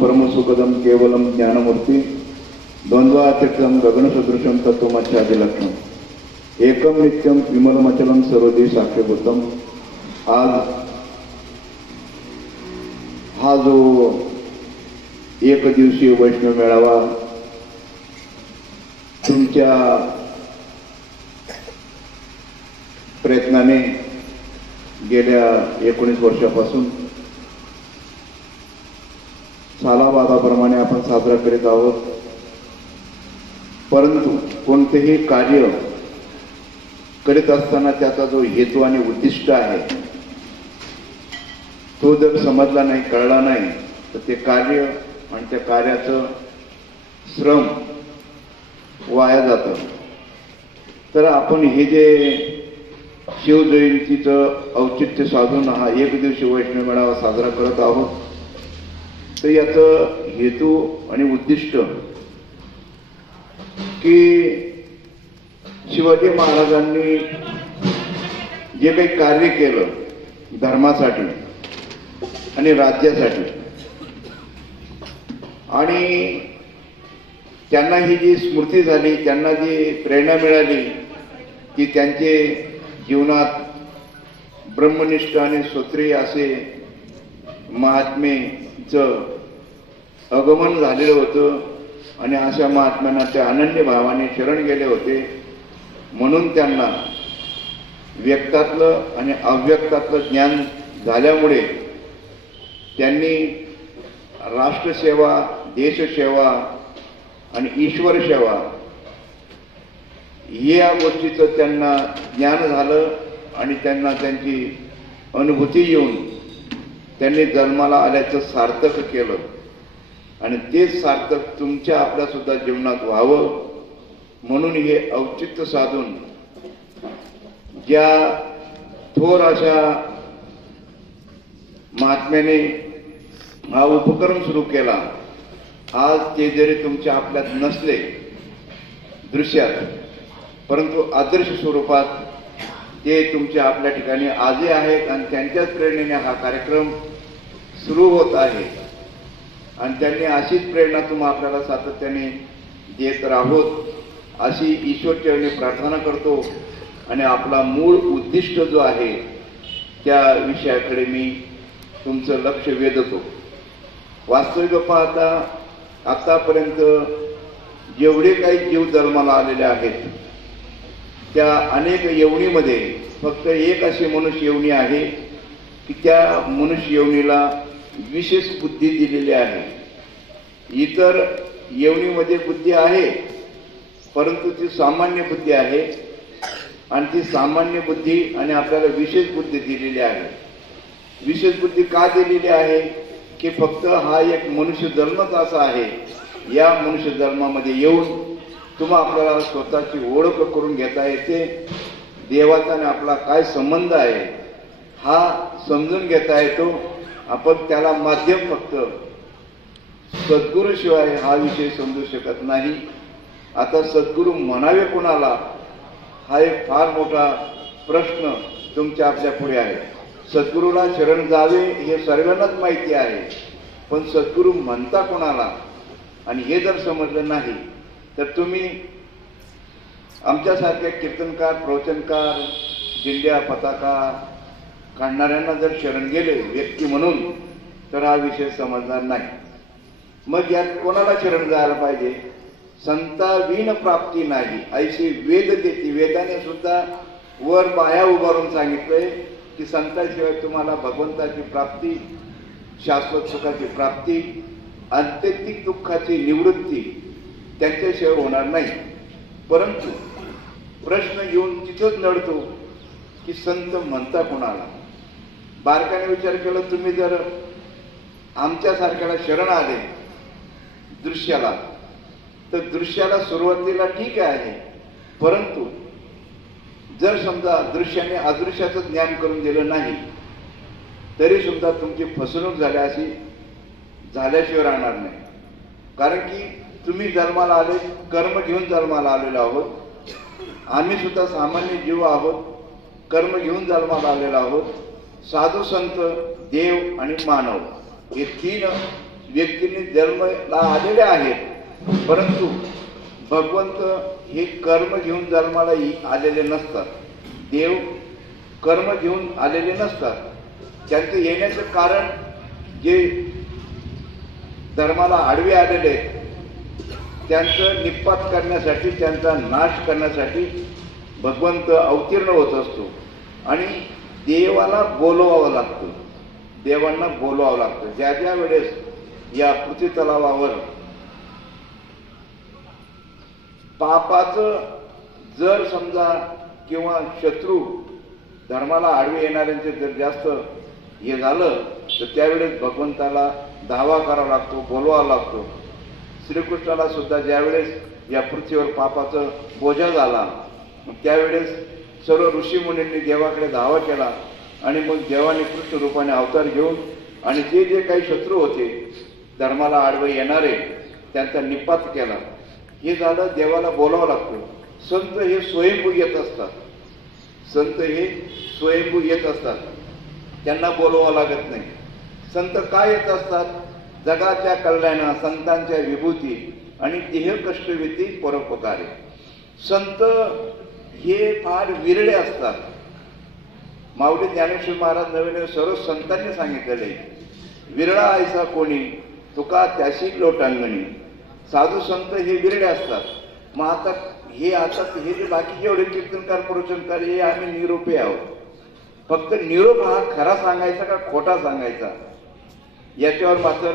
परमसुखदम केवलम ज्ञानमूर्ति द्वंद्वातीतं गगनसदृशं तत्त्वमस्यादिलक्षणम् एकम नित्यम विमलमचलं सर्वदी साक्षीभूतम। आज हा जो एक दिवसीय वैष्णव मेळावा तुमच्या प्रयत्नाने गेल्या 19 वर्षापासून सालाबादाप्रमाणे आपण साजरा करीत आहोत। परंतु कोणतेही कार्य करीत असताना त्याचा जो हेतू आणि उद्दिष्ट आहे तो जर समजला नाही, कळला नाही, तर ते कार्य आणि त्या कार्याचं श्रम वाया जातं। तर आपण हे जे शिवजयंतीचं औचित्य साधून हा एक दिवसीय वैष्णव मेळावा साजरा करत आहोत, तर याचं हेतू आणि उद्दिष्ट की शिवाजी महाराजांनी जे काही कार्य केलं धर्मासाठी आणि राज्यासाठी, आणि त्यांना ही जी स्मृती झाली, त्यांना जी प्रेरणा मिळाली की त्यांचे जीवनात ब्रह्मनिष्ठ आणि श्रोत्रिय असे महात्मेचं आगमन झालेलं होतं आणि अशा महात्म्यांना त्या अनन्य भावाने शरण गेले होते। म्हणून त्यांना व्यक्तातलं आणि अव्यक्तातलं ज्ञान झाल्यामुळे त्यांनी राष्ट्रसेवा, देशसेवा आणि ईश्वर सेवा या गोष्टीचं त्यांना ज्ञान झालं आणि त्यांना त्यांची अनुभूती येऊन त्यांनी जन्माला आल्याचं सार्थक केलं। आणि तेच सार्थक तुमच्या आपल्या सुद्धा जीवनात व्हावं म्हणून हे औचित्य साधून ज्या थोर अशा महात्म्याने हा उपक्रम सुरू केला, आज ते जरी तुमच्या आपल्यात नसले दृश्यात, परंतु आदर्श स्वरूपात ते तुमच्या आपल्या ठिकाणी आजही आहेत आणि त्यांच्याच प्रेरणेने हा कार्यक्रम सुरू होत आहे। आणि त्यांनी अशीच प्रेरणा तुम्हा आपल्याला सातत्याने देत राहोत अशी ईश्वरचरणी प्रार्थना करतो। आणि आपला मूळ उद्दिष्ट जो आहे त्या विषयाकडे मी तुमचं लक्ष वेधतो। वास्तविक पाहता आतापर्यंत जेवढे काही जीव जन्माला आलेले आहेत त्या अनेक येवणीमध्ये फक्त एक अशी मनुष्य येवणी आहे की त्या मनुष्य येवणीला विशेष बुद्धी दिलेली आहे। इतर येवणीमध्ये बुद्धी आहे, परंतु ती सामान्य बुद्धी आहे आणि ती सामान्य बुद्धी आणि आपल्याला विशेष बुद्धी दिलेली आहे। विशेष बुद्धी का दिलेली आहे की फक्त हा एक मनुष्य जन्मच असा आहे, या मनुष्य जन्मामध्ये येऊन तुम्हा आपल्याला स्वतःची ओळख करून घेता येते, देवाचा आणि आपला काय संबंध आहे हा समजून घेता येतो। आपण त्याला माध्यम फक्त सद्गुरूशिवाय हा विषय समजू शकत नाही। आता सद्गुरू म्हणावे कोणाला हा एक फार मोठा प्रश्न तुमच्या आपल्या पुढे आहे। सद्गुरूला शरण जावे हे सर्वांनाच माहिती आहे, पण सद्गुरू म्हणता कोणाला आणि हे जर समजलं नाही तर तुम्ही आमच्यासारख्या कीर्तनकार, प्रवचनकार, दिंड्या पताका काढणाऱ्यांना जर शरण गेले व्यक्ती म्हणून तर हा विषय समजणार नाही। मग यात कोणाला शरण जायला पाहिजे? संताविन प्राप्ती नाही ऐशी वेद देती। वेदाने सुद्धा वर पाया उभारून सांगितलंय की संताशिवाय तुम्हाला भगवंताची प्राप्ती, शाश्वत सुखाची प्राप्ती, आत्यंतिक दुःखाची निवृत्ती त्यांच्याशिवाय होणार नाही। परंतु प्रश्न येऊन तिथंच नडतो की संत म्हणता कोणाला? बारकाने विचार केला, तुम्ही जर आमच्यासारख्याला शरण आले दृश्याला, तर दृश्याला सुरुवातीला ठीक आहे, परंतु जर समजा दृश्याने अदृश्याचं ज्ञान करून दिलं नाही तरी सुद्धा तुमची फसवणूक झाल्याशी झाल्याशिवाय राहणार नाही। कारण की तुम्ही जन्माला आले, कर्म घेऊन जन्माला आलेलो आहोत, आम्ही सुद्धा सामान्य जीव आहोत, कर्म घेऊन जन्माला आलेलो आहोत। साधू संत, देव आणि मानव हे तीन व्यक्तींनी जन्माला आलेले आहेत, परंतु भगवंत हे कर्म घेऊन जन्माला आलेले नसतात. देव कर्म घेऊन आलेले नसतात. त्यांचं येण्याचं कारण जे धर्माला आडवे आलेले त्यांचं निपात करण्यासाठी, त्यांचा नाश करण्यासाठी भगवंत अवतीर्ण होत असतो. आणि देवाला बोलवावं लागतं, देवांना बोलवावं लागतं. ज्या ज्या वेळेस या पृथ्वी तलावावर पापाचं जर समजा किंवा शत्रू धर्माला आडवे येणाऱ्यांचे जर जास्त हे झालं तर त्यावेळेस भगवंताला धावा करावा लागतो, बोलवावा लागतो. श्रीकृष्णाला सुद्धा ज्यावेळेस या पृथ्वीवर पापाचं बोजा झाला त्यावेळेस सर्व ऋषीमुनींनी देवाकडे धावा केला आणि मग देवाने कृष्ण रूपाने अवतार घेऊन आणि जे जे काही शत्रू होते धर्माला आडवे येणारे त्यांचा निपात केला. हे झालं, देवाला बोलावं लागतं. संत हे स्वयंभू येत असतात, संत हे स्वयंभू येत असतात, त्यांना बोलवावं लागत नाही. संत काय येत असतात? जगाच्या कल्याणा, संतांच्या विभूती आणि देह कष्टविधी परोपकारे. संत हे फार विरळे असतात. माऊली ज्ञानेश्वर महाराज नवीन सर्व संतांनी सांगितलेले, विरळा ऐसा कोणी तुका त्याशी लोटांगणी. साधू संत हे विरळे असतात. मग आता हे जे बाकीचे एवढे कीर्तनकार प्रवचनकार हे आम्ही निरोपी आहोत. फक्त निरोप हा खरा सांगायचा का खोटा सांगायचा याच्यावर मात्र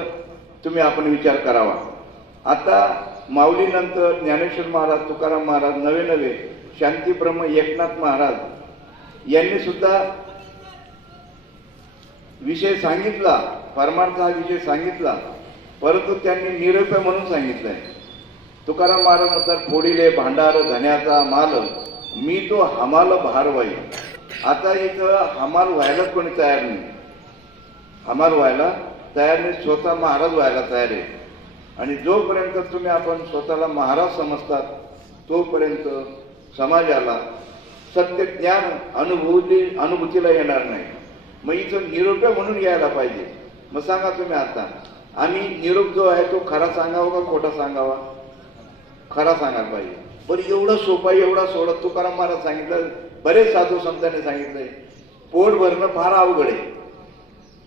तुम्ही आपण विचार करावा. आता माऊलीनंतर ज्ञानेश्वर महाराज, तुकाराम महाराज, नवे शांतीब्रह्म एकनाथ महाराज यांनी सुद्धा विषय सांगितला, परमार्थ हा विषय सांगितला, परंतु त्यांनी निरोप म्हणून सांगितलंय. तुकाराम महाराज म्हणतात, फोडिले भांडार धन्याचा माल, मी तो हमाल भारवाई. आता इथं हमाल व्हायला कोणी तयार नाही, हमाल व्हायला तयार नाही, स्वतः महाराज व्हायला तयार आहे. आणि जोपर्यंत तुम्ही आपण स्वतःला महाराज समजतात तोपर्यंत समाजाला सत्य ज्ञान अनुभूतीला येणार नाही. मग इथं निरोप म्हणून यायला पाहिजे. मग सांगा तुम्ही आता आम्ही निरोप जो आहे तो खरा सांगावा का खोटा सांगावा? खरा सांगायला पाहिजे. बरं एवढं सोपं, एवढा सोडत तुकाराम महाराज सांगितलं, बरेच साधू संतांनी सांगितलंय, पोट भरणं फार अवघड आहे.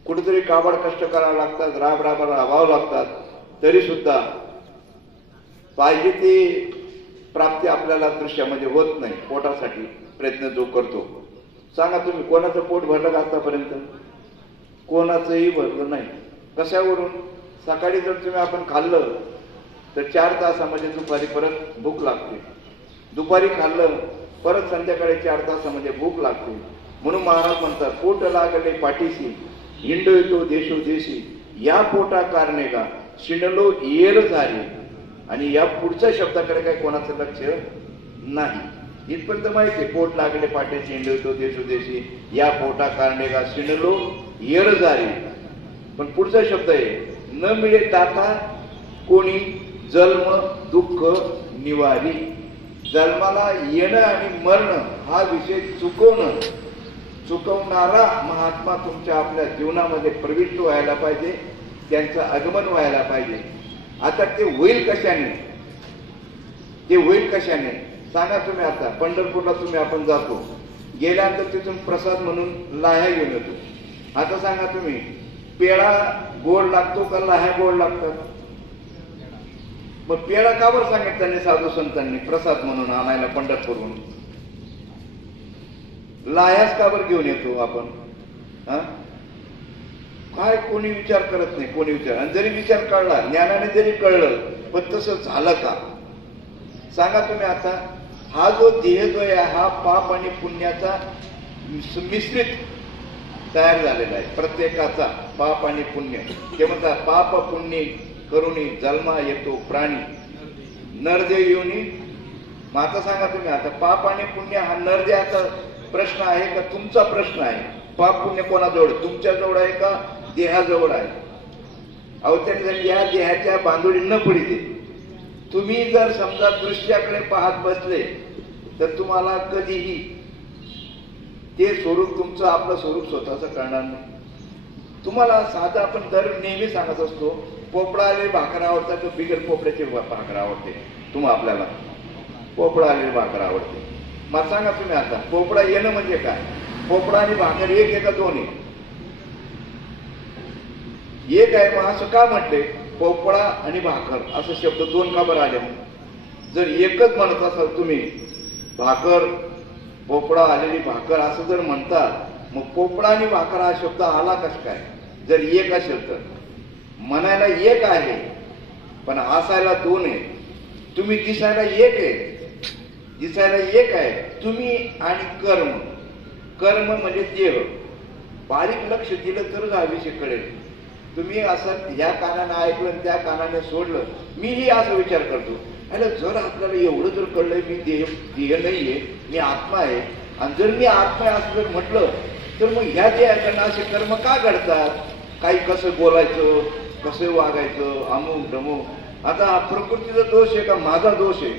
कुठेतरी काबाड कष्ट करावं लागतात, राब राबावं लागतात, तरी सुद्धा पाहिजे ती प्राप्ती आपल्याला दृश्यामध्ये होत नाही. पोटासाठी प्रयत्न जो करतो, सांगा तुम्ही कोणाचं पोट भरलं का आतापर्यंत? कोणाचंही भरलं नाही. कशावरून? सकाळी जर तुम्ही आपण खाल्लं तर 4 तासामध्ये दुपारी परत भूक लागते, दुपारी खाल्लं परत संध्याकाळी 4 तासामध्ये भूक लागते. म्हणून महाराज म्हणतात, पोट लागले पाठीशी हिंडतो देशोदेशी, या पोटा कारणे का शिणलो येर झाली. आणि या पुढच्या शब्दाकडे काही कोणाचं लक्ष नाही. इथपर्यंत माहिती आहे, पोट लागले पाठीशी हिंडतो देशोदेशी, या पोटा कारणे का शिणलो येर झाली. पण पुढचा शब्द आहे, न मिळे दाता कोणी जन्म दुःख निवारी. जन्माला येणं आणि मरणं हा विषय चुकवणारा महात्मा तुमच्या आपल्या जीवनामध्ये प्रविष्ट व्हायला पाहिजे, त्यांचं आगमन व्हायला पाहिजे. आता ते होईल कशाने? ते होईल कशाने सांगा तुम्ही. आता पंढरपूरला तुम्ही आपण जातो, गेल्यानंतर तिथून प्रसाद म्हणून लाह्या घेऊन येतो. आता सांगा तुम्ही, पेढा गोड लागतो का लाह्या गोड लागतात? मग पेढा का बरं सांगितलं त्यांनी साधू संतांनी प्रसाद म्हणून आणायला पंढरपूरहून? लाह्याच का बरं घेऊन येतो आपण? काय कोणी विचार करत नाही, कोणी विचार. आणि जरी विचार कळला, ज्ञानाने जरी कळलं, पण तसं झालं का सांगा तुम्ही. आता हा जो देह जो आहे हा पाप आणि पुण्याचा मिश्रित तयार झालेला आहे. प्रत्येकाचा पाप आणि पुण्य. ते म्हणतात, पाप पुण्य करुणी जन्मा येतो प्राणी, नरदेव योनी. मग आता सांगा तुम्ही, आता पाप आणि पुण्य हा नरदेवाचा प्रश्न आहे का तुमचा प्रश्न आहे? पाप पुण्य कोणाजवळ? तुमच्या जवळ आहे का देहाजवळ आहे? अहो त्यांनी या देहाच्या बांधोडी न पडिते. तुम्ही जर समजा दृश्याकडे पाहत बसले तर तुम्हाला कधीही ते स्वरूप तुमचं, आपलं स्वरूप स्वतःच कळणार नाही. तुम्हाला साधा आपण दर नेहमी सांगत असतो, पोपळा आलेली भाकर आवडतात तर बिगर पोपड्याची भाकर आवडते? तुम्हा आपल्याला पोपळा आलेली भाकर आवडते. मला सांगा तुम्ही आता, पोपळा येणं म्हणजे काय? पोपळा आणि भाकर एक आहे का दोन आहे? एक आहे. मग असं का म्हटले पोपळा आणि भाकर असं शब्द दोन का बरं आले? जर एकच म्हणत असाल तुम्ही, भाकर पोपळा आलेली भाकर असं जर म्हणतात, मग पोपळा आणि भाकर हा शब्द आला कसं काय? जर एक असेल तर म्हणायला एक आहे पण असायला दोन आहे. तुम्ही दिसायला एक आहे, दिसायला एक आहे तुम्ही, आणि कर्म, कर्म म्हणजे देह. बारीक लक्ष दिलं तरच हा विषय कळेल. तुम्ही असं ह्या कानाने ऐकलं त्या कानाने सोडलं. मीही असा विचार करतो, अरे जर आपल्याला एवढं जर कळलंय मी देह नाहीये, मी आत्मा आहे, आणि जर मी आत्मा आहे असं जर म्हटलं तर मग ह्या देहाकडनं असे कर्म का घडतात? काही कसं बोलायचं, कसं वागायचं, अमुक ढमुक. आता प्रकृतीचा दोष आहे का माझा दोष आहे?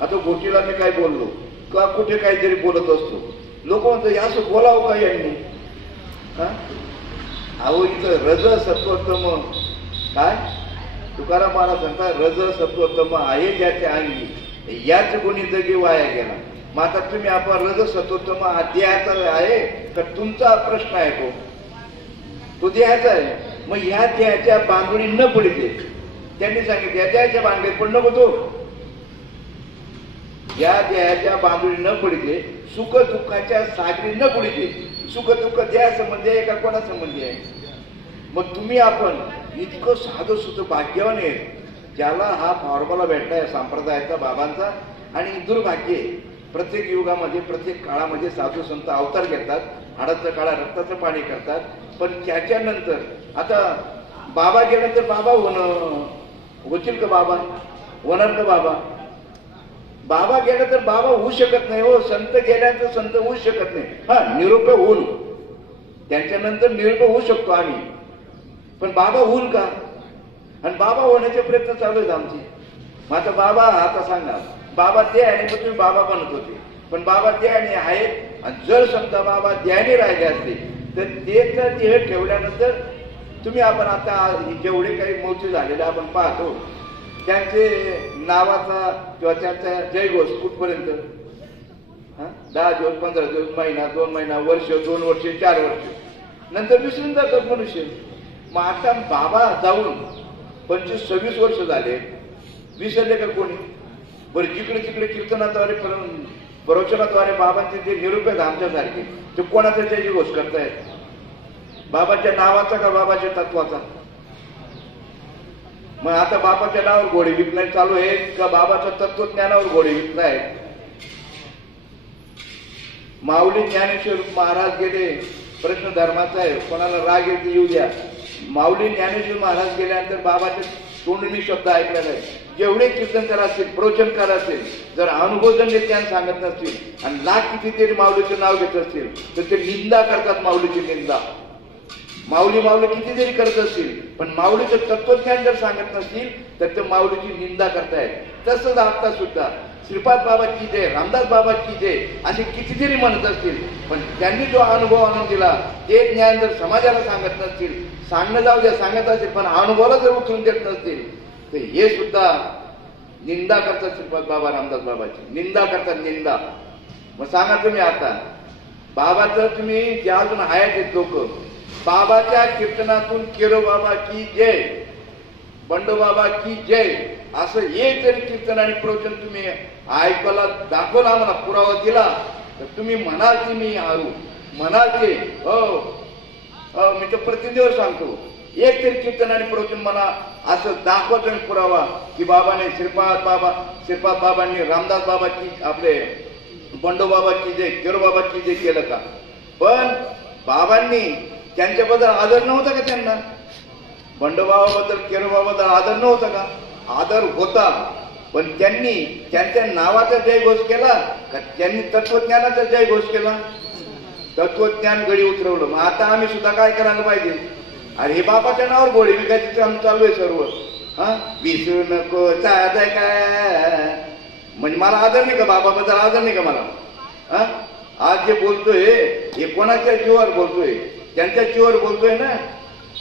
आता गोटीला मी काय बोललो का कुठे काहीतरी बोलत असतो, लोक म्हणतात असं बोलावं का यांनी? अहो इथं रज सत्वोत्तम काय तुकाराम महाराज सांगतात, रज सत्वोत्तम आहे ज्याच्या अंगी याच गुणी जगी वाया गेला. मग आता तुम्ही आपण रज सत्वोत्तम देहाचा आहे का तुमचा प्रश्न आहे? तो देहाचा आहे. मग ह्या देहाच्या बांधुडी न पडते. त्यांनी सांगितलं या देहाच्या बांधडीत पण नको तो, या देहाच्या बांधुडी न पडते, सुख दुःखाच्या सागरी न पडते. सुख दुःख देहा संबंधी आहे का कोणा संबंधी आहे? मग तुम्ही आपण इतकं साधं सुद्धा भाग्यवान आहे ज्याला हा फॉर्म्युला भेटलाय संप्रदायाचा बाबांचा. आणि दुर्भाग्य प्रत्येक युगामध्ये प्रत्येक काळामध्ये साधू संत अवतार घेतात, हाडाचं काळा रक्ताचं पाणी करतात, पण त्याच्यानंतर आता बाबा गेल्यानंतर बाबा होतील का? बाबा होणार का? बाबा गेलं तर बाबा होऊ शकत नाही हो. संत गेल्यानंतर संत होऊ शकत नाही. हा निरोप होऊन त्यांच्यानंतर निरोप होऊ शकतो आम्ही, पण बाबा होईल का? आणि बाबा होण्याचे प्रयत्न चालू आहेत आमचे. मग आता बाबा आता सांगा, बाबा ते आहे मग तुम्ही बाबा बनत होते, पण बाबा ते आणि आहेत. आणि जर समजा बाबा द्याने राहिले असते तर ते देह ठेवल्यानंतर तुम्ही आपण आता जेवढे काही मोठे झालेले आपण पाहतो त्यांचे नावाचा किंवा त्यांचा जयघोष कुठपर्यंत? 10 दिवस, 15 दिवस, महिना, 2 महिना, वर्ष, 2 वर्ष, 4 वर्ष, नंतर विसरून जातात मनुष्य. मग आता बाबा जाऊन 25-26 वर्ष झाले, विसरले का कोणी? बरं जिकडे तिकडे कीर्तनाद्वारे प्रवचनाद्वारे बाबांचे जे निरूप आहेत आमच्यासारखे, ते कोणाचा जयघोष करतायत? बाबाच्या नावाचा का बाबाच्या तत्वाचा? मग आता बाबाच्या नावावर घोडे विकणे चालू आहे का बाबाच्या तत्वज्ञानावर घोडे विकताय? माऊली ज्ञानेश्वर महाराज गेले, प्रश्न धर्माचा आहे, कोणाला राग येते येऊ द्या. माऊली ज्ञानेश्वर महाराज गेल्यानंतर बाबाचे तोंडणी शब्द ऐकलेला आहे. जेवढे कीर्तनकार असतील, प्रवचनकार असतील, जर अनुभवजन्य ज्ञान सांगत नसतील आणि लाख कितीतरी माऊलीचं नाव घेत असतील तर ते निंदा करतात, माऊलीची निंदा. माऊली किती जरी करत असतील पण माऊलीचं तत्वज्ञान जर सांगत नसतील तर ते माऊलीची निंदा करतायत. तसंच आता सुद्धा श्रीपाद बाबा की जय, रामदास बाबा की जय असे कितीतरी म्हणत असतील, पण त्यांनी जो अनुभव आणून दिला ते ज्ञान जर समाजाला सांगत नसतील, सांगणं जाऊ द्या सांगत असतील पण अनुभवाला जर उचलून देत नसतील तर हे सुद्धा निंदा करतात. श्रीपाद बाबा, रामदास बाबाची निंदा करतात, निंदा. मग सांगा तुम्ही आता बाबाचं तुम्ही ज्या अजून आहेत लोक बाबाच्या कीर्तनातून केरो बाबा की जय, बंडो बाबा की जय असं एक जरी कीर्तन आणि प्रवचन तुम्ही ऐकायला दाखवला, आम्हाला पुरावा दिला तर तुम्ही म्हणाल की मी हरू, म्हणाल की हो मी तर प्रतिदिवस सांगतो, एक तरी कीर्तन आणि प्रवचन मला असं दाखवतो पुरावा की बाबाने श्रीपाद बाबांनी रामदास बाबा की आपले बंडो बाबा की जय, केरो बाबा की जय केलं का? पण बाबांनी त्यांच्याबद्दल आदर नव्हता का? त्यांना बंडोबाबाबद्दल, केरोबाबद्दल आदर नव्हता का? आदर होता, पण त्यांनी त्यांच्या नावाचा जयघोष केला का त्यांनी तत्वज्ञानाचा जयघोष केला? तत्वज्ञान गडी उतरवलं. मग आता आम्ही सुद्धा काय करायला पाहिजे? अरे हे बाबाच्या नावावर घोडे विकायचं काम चालू आहे सर्व. विसरू नको चालत काय म्हणजे मला आदर नाही का? बाबाबद्दल आदर नाही का मला? आज जे बोलतोय हे कोणाच्या जीवावर बोलतोय? त्यांच्या जीवावर बोलतोय ना.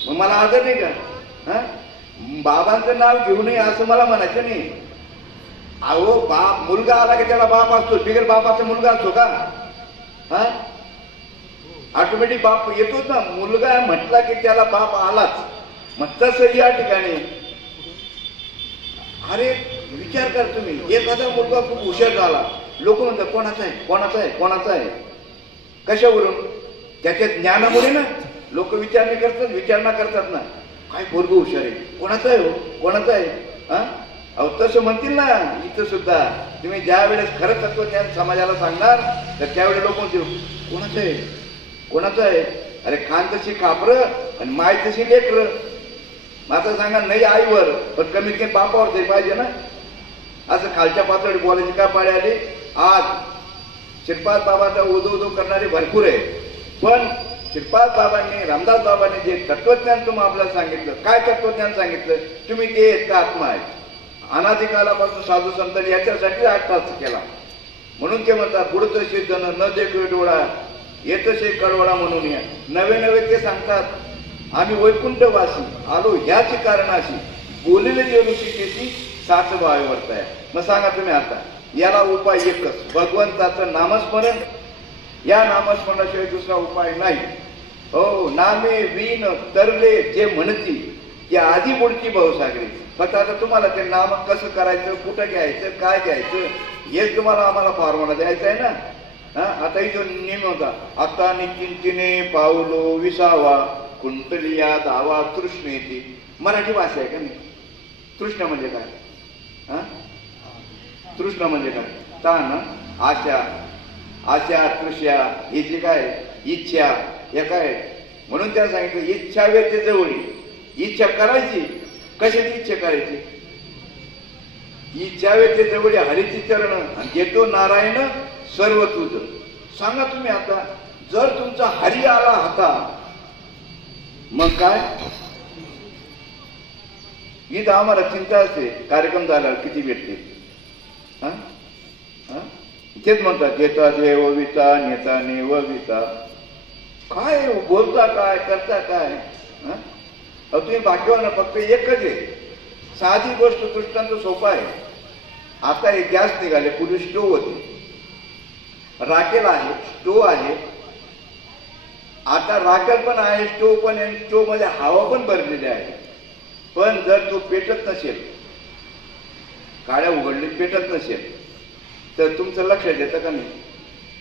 मग मला आदर नाही का? हा, बाबांचं नाव घेऊ नये असं मला म्हणायचं नाही. अहो बाप, मुलगा आला की त्याला बाप असतो, बिगर बापाचा मुलगा असतो का? हा, ऑटोमॅटिक बाप येतोच ना. मुलगा म्हटला की त्याला बाप आलाच. मग तसं या ठिकाणी अरे विचार कर तुम्ही, एखादा मुलगा खूप हुशार झाला, लोक म्हणतात कोणाचा आहे, कोणाचा आहे, कोणाचा आहे. कशावरून? त्याच्या ज्ञानामुळे ना. लोक विचारणा करतात ना, काय पोरग हुशार आहे, कोणाचा आहे हो, कोणाचा आहे. हा, अहो तसं म्हणतील ना इथं सुद्धा. तुम्ही ज्या वेळेस खरं तत्वज्ञान समाजाला सांगणार तर त्यावेळेस लोक म्हणतील कोणाचं आहे, कोणाचं आहे. अरे खान तशी खापरं आणि माय तशी लेकरं. आता सांगा नाही आईवर, पण कमीत कमी बापावर तरी पाहिजे ना. असं खालच्या पातळी बोलायची का पाळी आली? आज श्रीपाद बाबाचा उदो करणारे भरपूर आहे, पण श्रीपाद बाबांनी, रामदास बाबांनी जे तत्वज्ञान तुम्ही आपल्याला सांगितलं, काय तत्वज्ञान सांगितलं? तुम्ही ते का आत्मा आहे. अनादिकालापासून साधू संतांनी याच्यासाठी अट्टास केला. म्हणून ते म्हणतात पुढचं सिद्धन न देखो डोळा येतसे कळवळा म्हणून या. नवे नवे ते सांगतात आम्ही वैकुंठवासी आलो ह्याची कारणाशी बोलले गेलो शिकेची साच भावे वर्ताय. मग सांगा तुम्ही आता याला उपाय एकच, भगवंताचं नामस्मरण. या नामस्मरणाशिवाय दुसरा उपाय नाही. हो, नामे वीण तरले जे म्हणती या आधी पुढची भाऊसागरी. फक्त आता तुम्हाला ते नाम कसं करायचं, कुठं घ्यायचं, काय घ्यायचं हेच तुम्हाला आम्हाला फॉर्म्युला द्यायचं आहे ना. हा, आता जो नियम होता, आता निश्चिंतीने पावलो विसावा कुंटलिया दावा तृष्णेती. मराठी भाषा आहे का नाही? तृष्ण म्हणजे काय? हा, तृष्ण म्हणजे काय? ताण, आशा, आशा तृष्या हे जे काय इच्छा हे काय. म्हणून त्याला सांगितलं इच्छा व्यते जवळी. इच्छा करायची, कशाची इच्छा करायची? इच्छा व्यते जवळी हरीची चरण आणि घेतो नारायण सर्व तुझं. सांगा तुम्ही आता जर तुमचा हरी आला होता मग काय? इथं आम्हाला चिंता असते कार्यक्रम झाला किती भेटते. हा, तेच म्हणतात घेता देव विता नेता नेव विता. काय बोलता, काय करता, काय? तुम्ही भाग्यवान. फक्त एकच आहे साधी गोष्ट, दृष्टांत सोपा आहे. आता हे गॅस निघाले, पूर्वी स्टोव होते, राखेल आहे, स्टोव आहे. आता राखेल पण आहे, स्टोव पण आहे. स्टोव मध्ये हवा पण भरलेली आहे. पण जर तो पेटत नसेल, काड्या उघडली पेटत नसेल तर तुमचं लक्षात येतं का नाही?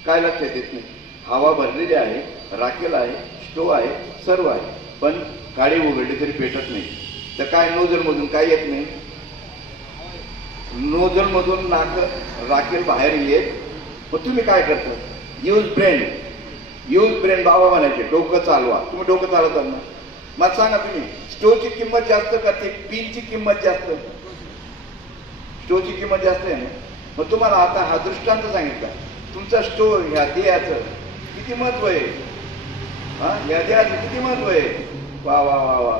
काय लक्षात येत नाही? हवा भरलेली आहे, राखेल आहे, स्टोव आहे, सर्व आहे, पण काडी उघडली तरी पेटत नाही. तर काय नोझल मधून काय येत नाही? नोझल मधून राखेल बाहेर येत. मग तुम्ही काय करता? Use brain, use brain. बाबा म्हणायचे डोकं चालवा. तुम्ही डोकं चालवतात ना? मग सांगा तुम्ही स्टोवची किंमत जास्त का ते पिनची किंमत जास्त? स्टोवची किंमत जास्त आहे ना. मग तुम्हाला आता हा दृष्टांत सांगितला. तुमचा स्टोव ह्या देहाचं किती महत्व आहे? हा, या देहाचं किती महत्व आहे? वा वा वा वा.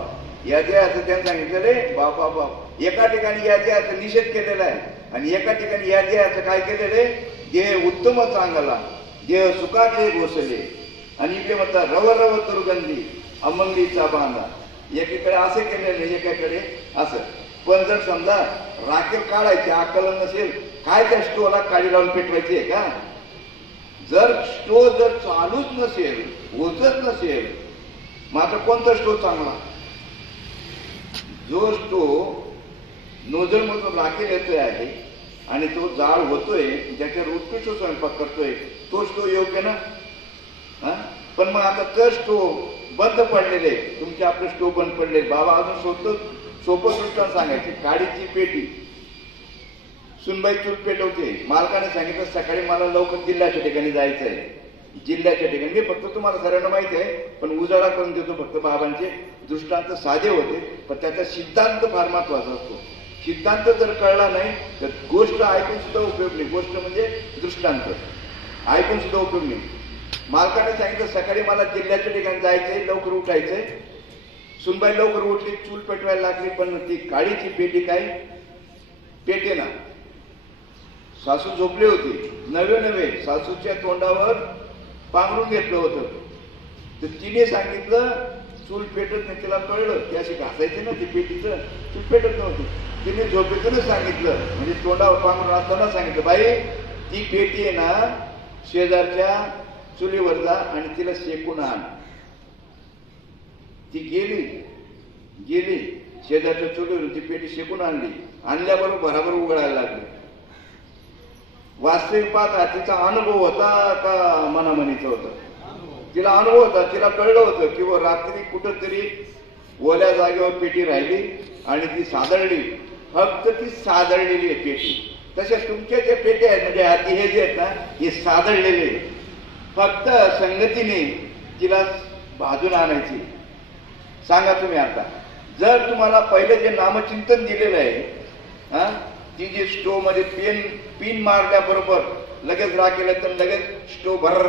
या देहाचं त्यांनी सांगितलं रे बाप बाप. एका ठिकाणी या देहाचा निषेध केलेला आहे आणि एका ठिकाणी या देहाचं काय केलेलं आहे? देह उत्तम चांगला, देह सुखाचे घोसले. आणि इकडे म्हणतात रव रव दुर्गंधी अमंगलीचा बांधा. एकीकडे असे केलेले, एकाकडे असं. पण जर समजा राखेल काढायची अक्कल नसेल, काय त्या स्टोला काडी लावून पेटवायची आहे का? जर स्टो जर चालूच नसेल, होतच नसेल, मात्र कोणता स्टो चांगला? जो स्टो नोझल मधून राखेल येतोय आहे आणि तो जाळ होतोय, ज्याच्यावर उत्कृष्ट स्वयंपाक करतोय, तो स्टो योग्य ना? पण मग आता तर स्टोव बंद पडलेले, तुमचे आपले स्टोव बंद पडले. बाबा अजून सोपं दृष्टांत सांगायचे. काडीची पेटी, सुनबाई चूल पेटवते. मालकाने सांगितलं सकाळी मला लवकर जिल्ह्याच्या ठिकाणी जायचं आहे. जिल्ह्याच्या ठिकाणी मी फक्त तुम्हाला सर्वांना माहिती आहे, पण उजाळा करून देतो. फक्त बाबांचे दृष्टांत साधे होते, पण त्याचा सिद्धांत फार महत्वाचा असतो. सिद्धांत जर कळला नाही तर गोष्ट ऐकून सुद्धा उपयोग नाही. गोष्ट म्हणजे दृष्टांत ऐकून सुद्धा उपयोग नाही. मालकाने सांगितलं सकाळी मला जिल्ह्याच्या ठिकाणी जायचंय, लवकर उठायचंय. सुनबाई लवकर उठली, चूल पेटवायला लागली, पण ती काडीची पेटी काय पेटे ना. सासू झोपली होती. नवे सासूच्या तोंडावर पांघरून घेतलं होतं. तर तिने सांगितलं चूल पेटत नाही. तिला कळलं ती अशी घासायची ना ती पेटीचं, चूल पेटत नव्हती. तिने झोपेतूनच सांगितलं, म्हणजे तोंडावर पांघरून असताना सांगितलं, बाई ती पेटी आहे ना शेजारच्या चुलीवर जा आणि तिला शेकून आण. ती गेली शेजारच्या चुलीवर ती पेटी शेकून आणली. आणल्याबरोबर बराबर उघडायला लागली. वास्तविक पाहता तिचा अनुभव होता का मनामनीचा होता? तिला अनुभव होता. तिला कळलं होतं की रात्री कुठंतरी ओल्या जागेवर पेटी राहिली आणि ती सादळली. फक्त ती सादळलेली आहे पेटी. तशा तुमच्या ज्या पेट्या आहेत म्हणजे आधी हे जे आहेत ना हे सादळलेले, फक्त संगतीने तिला भाजून आणायची. सांगा तुम्ही आता, जर तुम्हाला पहिले जे नामचिंतन दिलेलं आहे, ती जी स्टोव मध्ये पिन मारल्याबरोबर लगेच राखेल तर लगेच स्टोव भर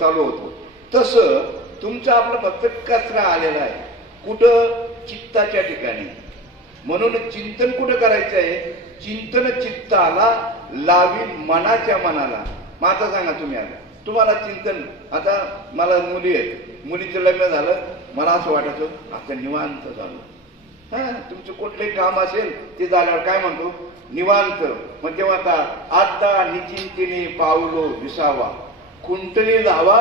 चालू होतो, तसं तुमचं आपलं फक्त कचरा आलेला आहे. कुठं? चित्ताच्या ठिकाणी. म्हणून चिंतन कुठं करायचं आहे? चिंतन चित्ताला लावी मनाच्या मनाला. मग आता सांगा तुम्ही, आता तुम्हाला चिंतन, आता मला मुली आहेत, मुलीचं लग्न झालं, मला असं वाटायचं आता निवांत झालं. तुमचं कुठलंही काम असेल ते झाल्यावर काय म्हणतो? निवांत. मग तेव्हा आता निचिंतीने पावलो विसावा कुंटली धावा.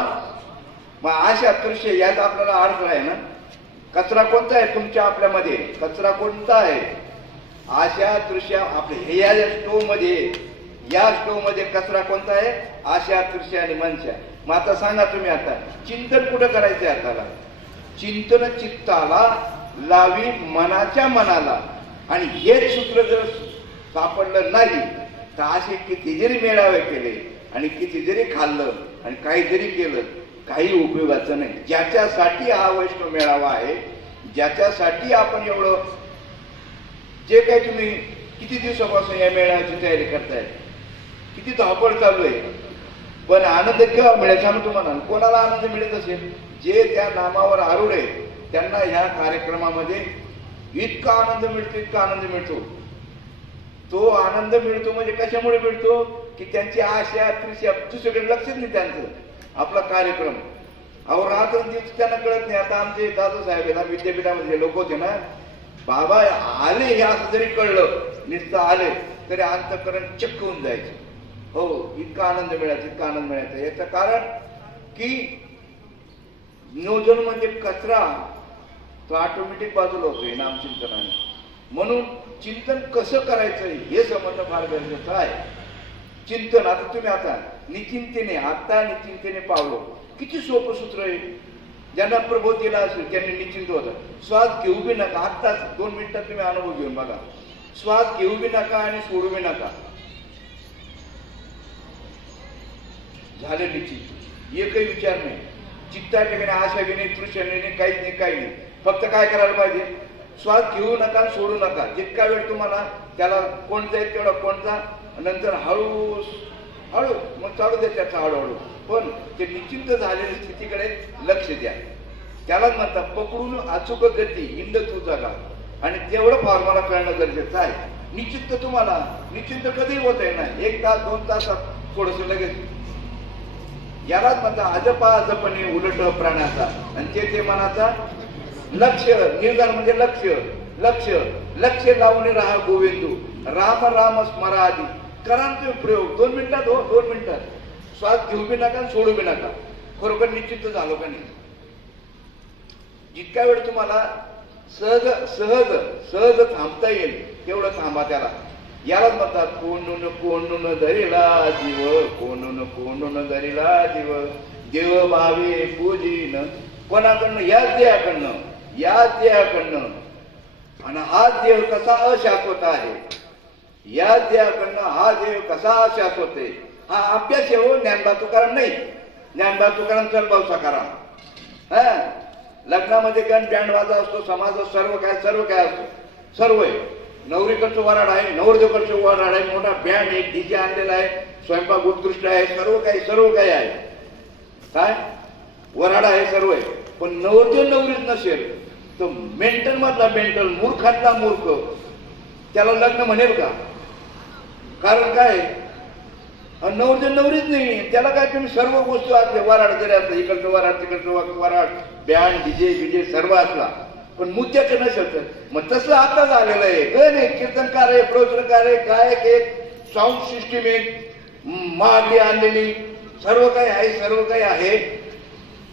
मग अशा दृश्य यात आपल्याला अर्थ आहे ना. कचरा कोणता आहे तुमच्या आपल्यामध्ये? कचरा कोणता आहे? अशा दृश्य आपले या स्टोव मध्ये कचरा कोणता आहे? अशा दृश्य आणि मनशा. मग आता सांगा तुम्ही, आता चिंतन कुठं करायचंय? आता चिंतन चित्ताला लावी मनाच्या मनाला. आणि हेच सूत्र जर सापडलं नाही तर असे किती जरी मेळावे केले आणि किती जरी खाल्लं आणि काही जरी केलं काही उपयोगाचं नाही. ज्याच्यासाठी हा वैष्णव मेळावा आहे, ज्याच्यासाठी आपण एवढं जे काही तुम्ही किती दिवसापासून या मेळाव्याची तयारी करताय, किती धावपळ चालू आहे, पण आनंद केव्हा मिळेल सांगू तुम्हाला? कोणाला आनंद मिळत असेल? जे त्या नामावर आरूढ आहे त्यांना ह्या कार्यक्रमामध्ये इतका आनंद मिळतो. तो आनंद मिळतो म्हणजे कशामुळे मिळतो? की त्यांची आशा दुसरीकडे लक्षच नाही त्यांचं. आपला कार्यक्रम अहो रात्र दिवस त्यांना कळत नाही. आता आमचे दादा साहेब आहेत, विद्यापीठामध्ये लोक होते ना, बाबा आले हे असं जरी कळलं, नुसतं आले तरी अंतःकरण चक्क होऊन जायचे. हो, इतका आनंद मिळायचा. याचं कारण की नियोजन म्हणजे कचरा तो ऑटोमॅटिक बाजूला होतोय नामचिंतनाने. म्हणून चिंतन कसं करायचं हे समजणं फार गरजेचं आहे. चिंतन, आता तुम्ही आता निचिंतेने पावलो, किती सोपं सूत्र आहे. ज्यांना प्रबोध दिला असेल त्यांनी निश्चिंत होतं. श्वास घेऊ बी नका. आत्ताच 2 मिनिटात तुम्ही अनुभव घेऊन बघा. श्वास घेऊ बी नका आणि सोडू बी नका. झाले निश्चित. एकही विचार नाही, चित्ताच्या ठिकाणी आशा घेणे, तृष्णा नाही, काहीच नाही. फक्त काय करायला पाहिजे? श्वास घेऊ नका, सोडू नका. जितका वेळ तुम्हाला त्याला कोणता आहे तेवढा कोणता, नंतर हळू मग चालू द्या त्याचा हळूहळू. पण ते निश्चिंत झालेल्या स्थितीकडे लक्ष द्या. त्यालाच म्हणतात पकडून अचूक गती इंद तू जागा. आणि तेवढं फॉर्म्युला कळणं गरजेचं आहे. निश्चिंत कधी होत आहे ना, 1 तास 2 तासात थोडस लगेच. यालाच म्हणतात अजपणे उलट प्राण्याचा आणि ते मनाचा लक्ष निर्धार म्हणजे लक्ष लावून राहा गोविंदू. राम स्मरा आधी करा तुम्ही प्रयोग. 2 मिनिटात 2 मिनिटात. श्वास घेऊ बी नका, सोडू बी नका. खरोखर निश्चित झालो का नाही? जितका वेळ तुम्हाला सहज थांबता येईल तेवढं थांबा त्याला. यालाच म्हणतात कोणून धरिला जीव देव भावे पूजीन. कोणाकडनं? याच देहाकडनं. आणि हा देव कसा अशाश्वत आहे, या देहाकडनं हा देव कसा अशाश्वत आहे हा अभ्यास आहे. हो, ज्ञानबा तुकाराम नाही. ज्ञानबा तुकाराम चलभाऊ सकाराम. लग्नामध्ये गण बँड वाजा असतो, समाजात सर्व काय असतो, सर्व आहे. नवरीकडचं वराड आहे, नवरदेवकडचं वराड आहे, मोठा बँड आहे, डीजे आणलेला आहे, स्वयंपाक उत्कृष्ट आहे, सर्व काही आहे. काय वराड आहे, सर्व आहे. पण नवरदेव नवरीच नसेल तर मेंटल मधला मेंटल, मूर्खातला मूर्ख, त्याला लग्न म्हणेल का? कारण काय? नवरदेव नवरीच नाही, त्याला काय तुम्ही सर्व वस्तू असले, वराड जरी असलं, इकडचं वराड तिकडचं वराड, बँड डीजे बिजे सर्व असला, पण मुद्द्याचं नसतं. मग तसं आता झालेलं आहे. गण आहे, कीर्तनकार आहे, प्रवचनकार आहे, गायक आहे, साऊंड सिस्टीम आहे, मागणी आणलेली, सर्व काही आहे, सर्व काही आहे.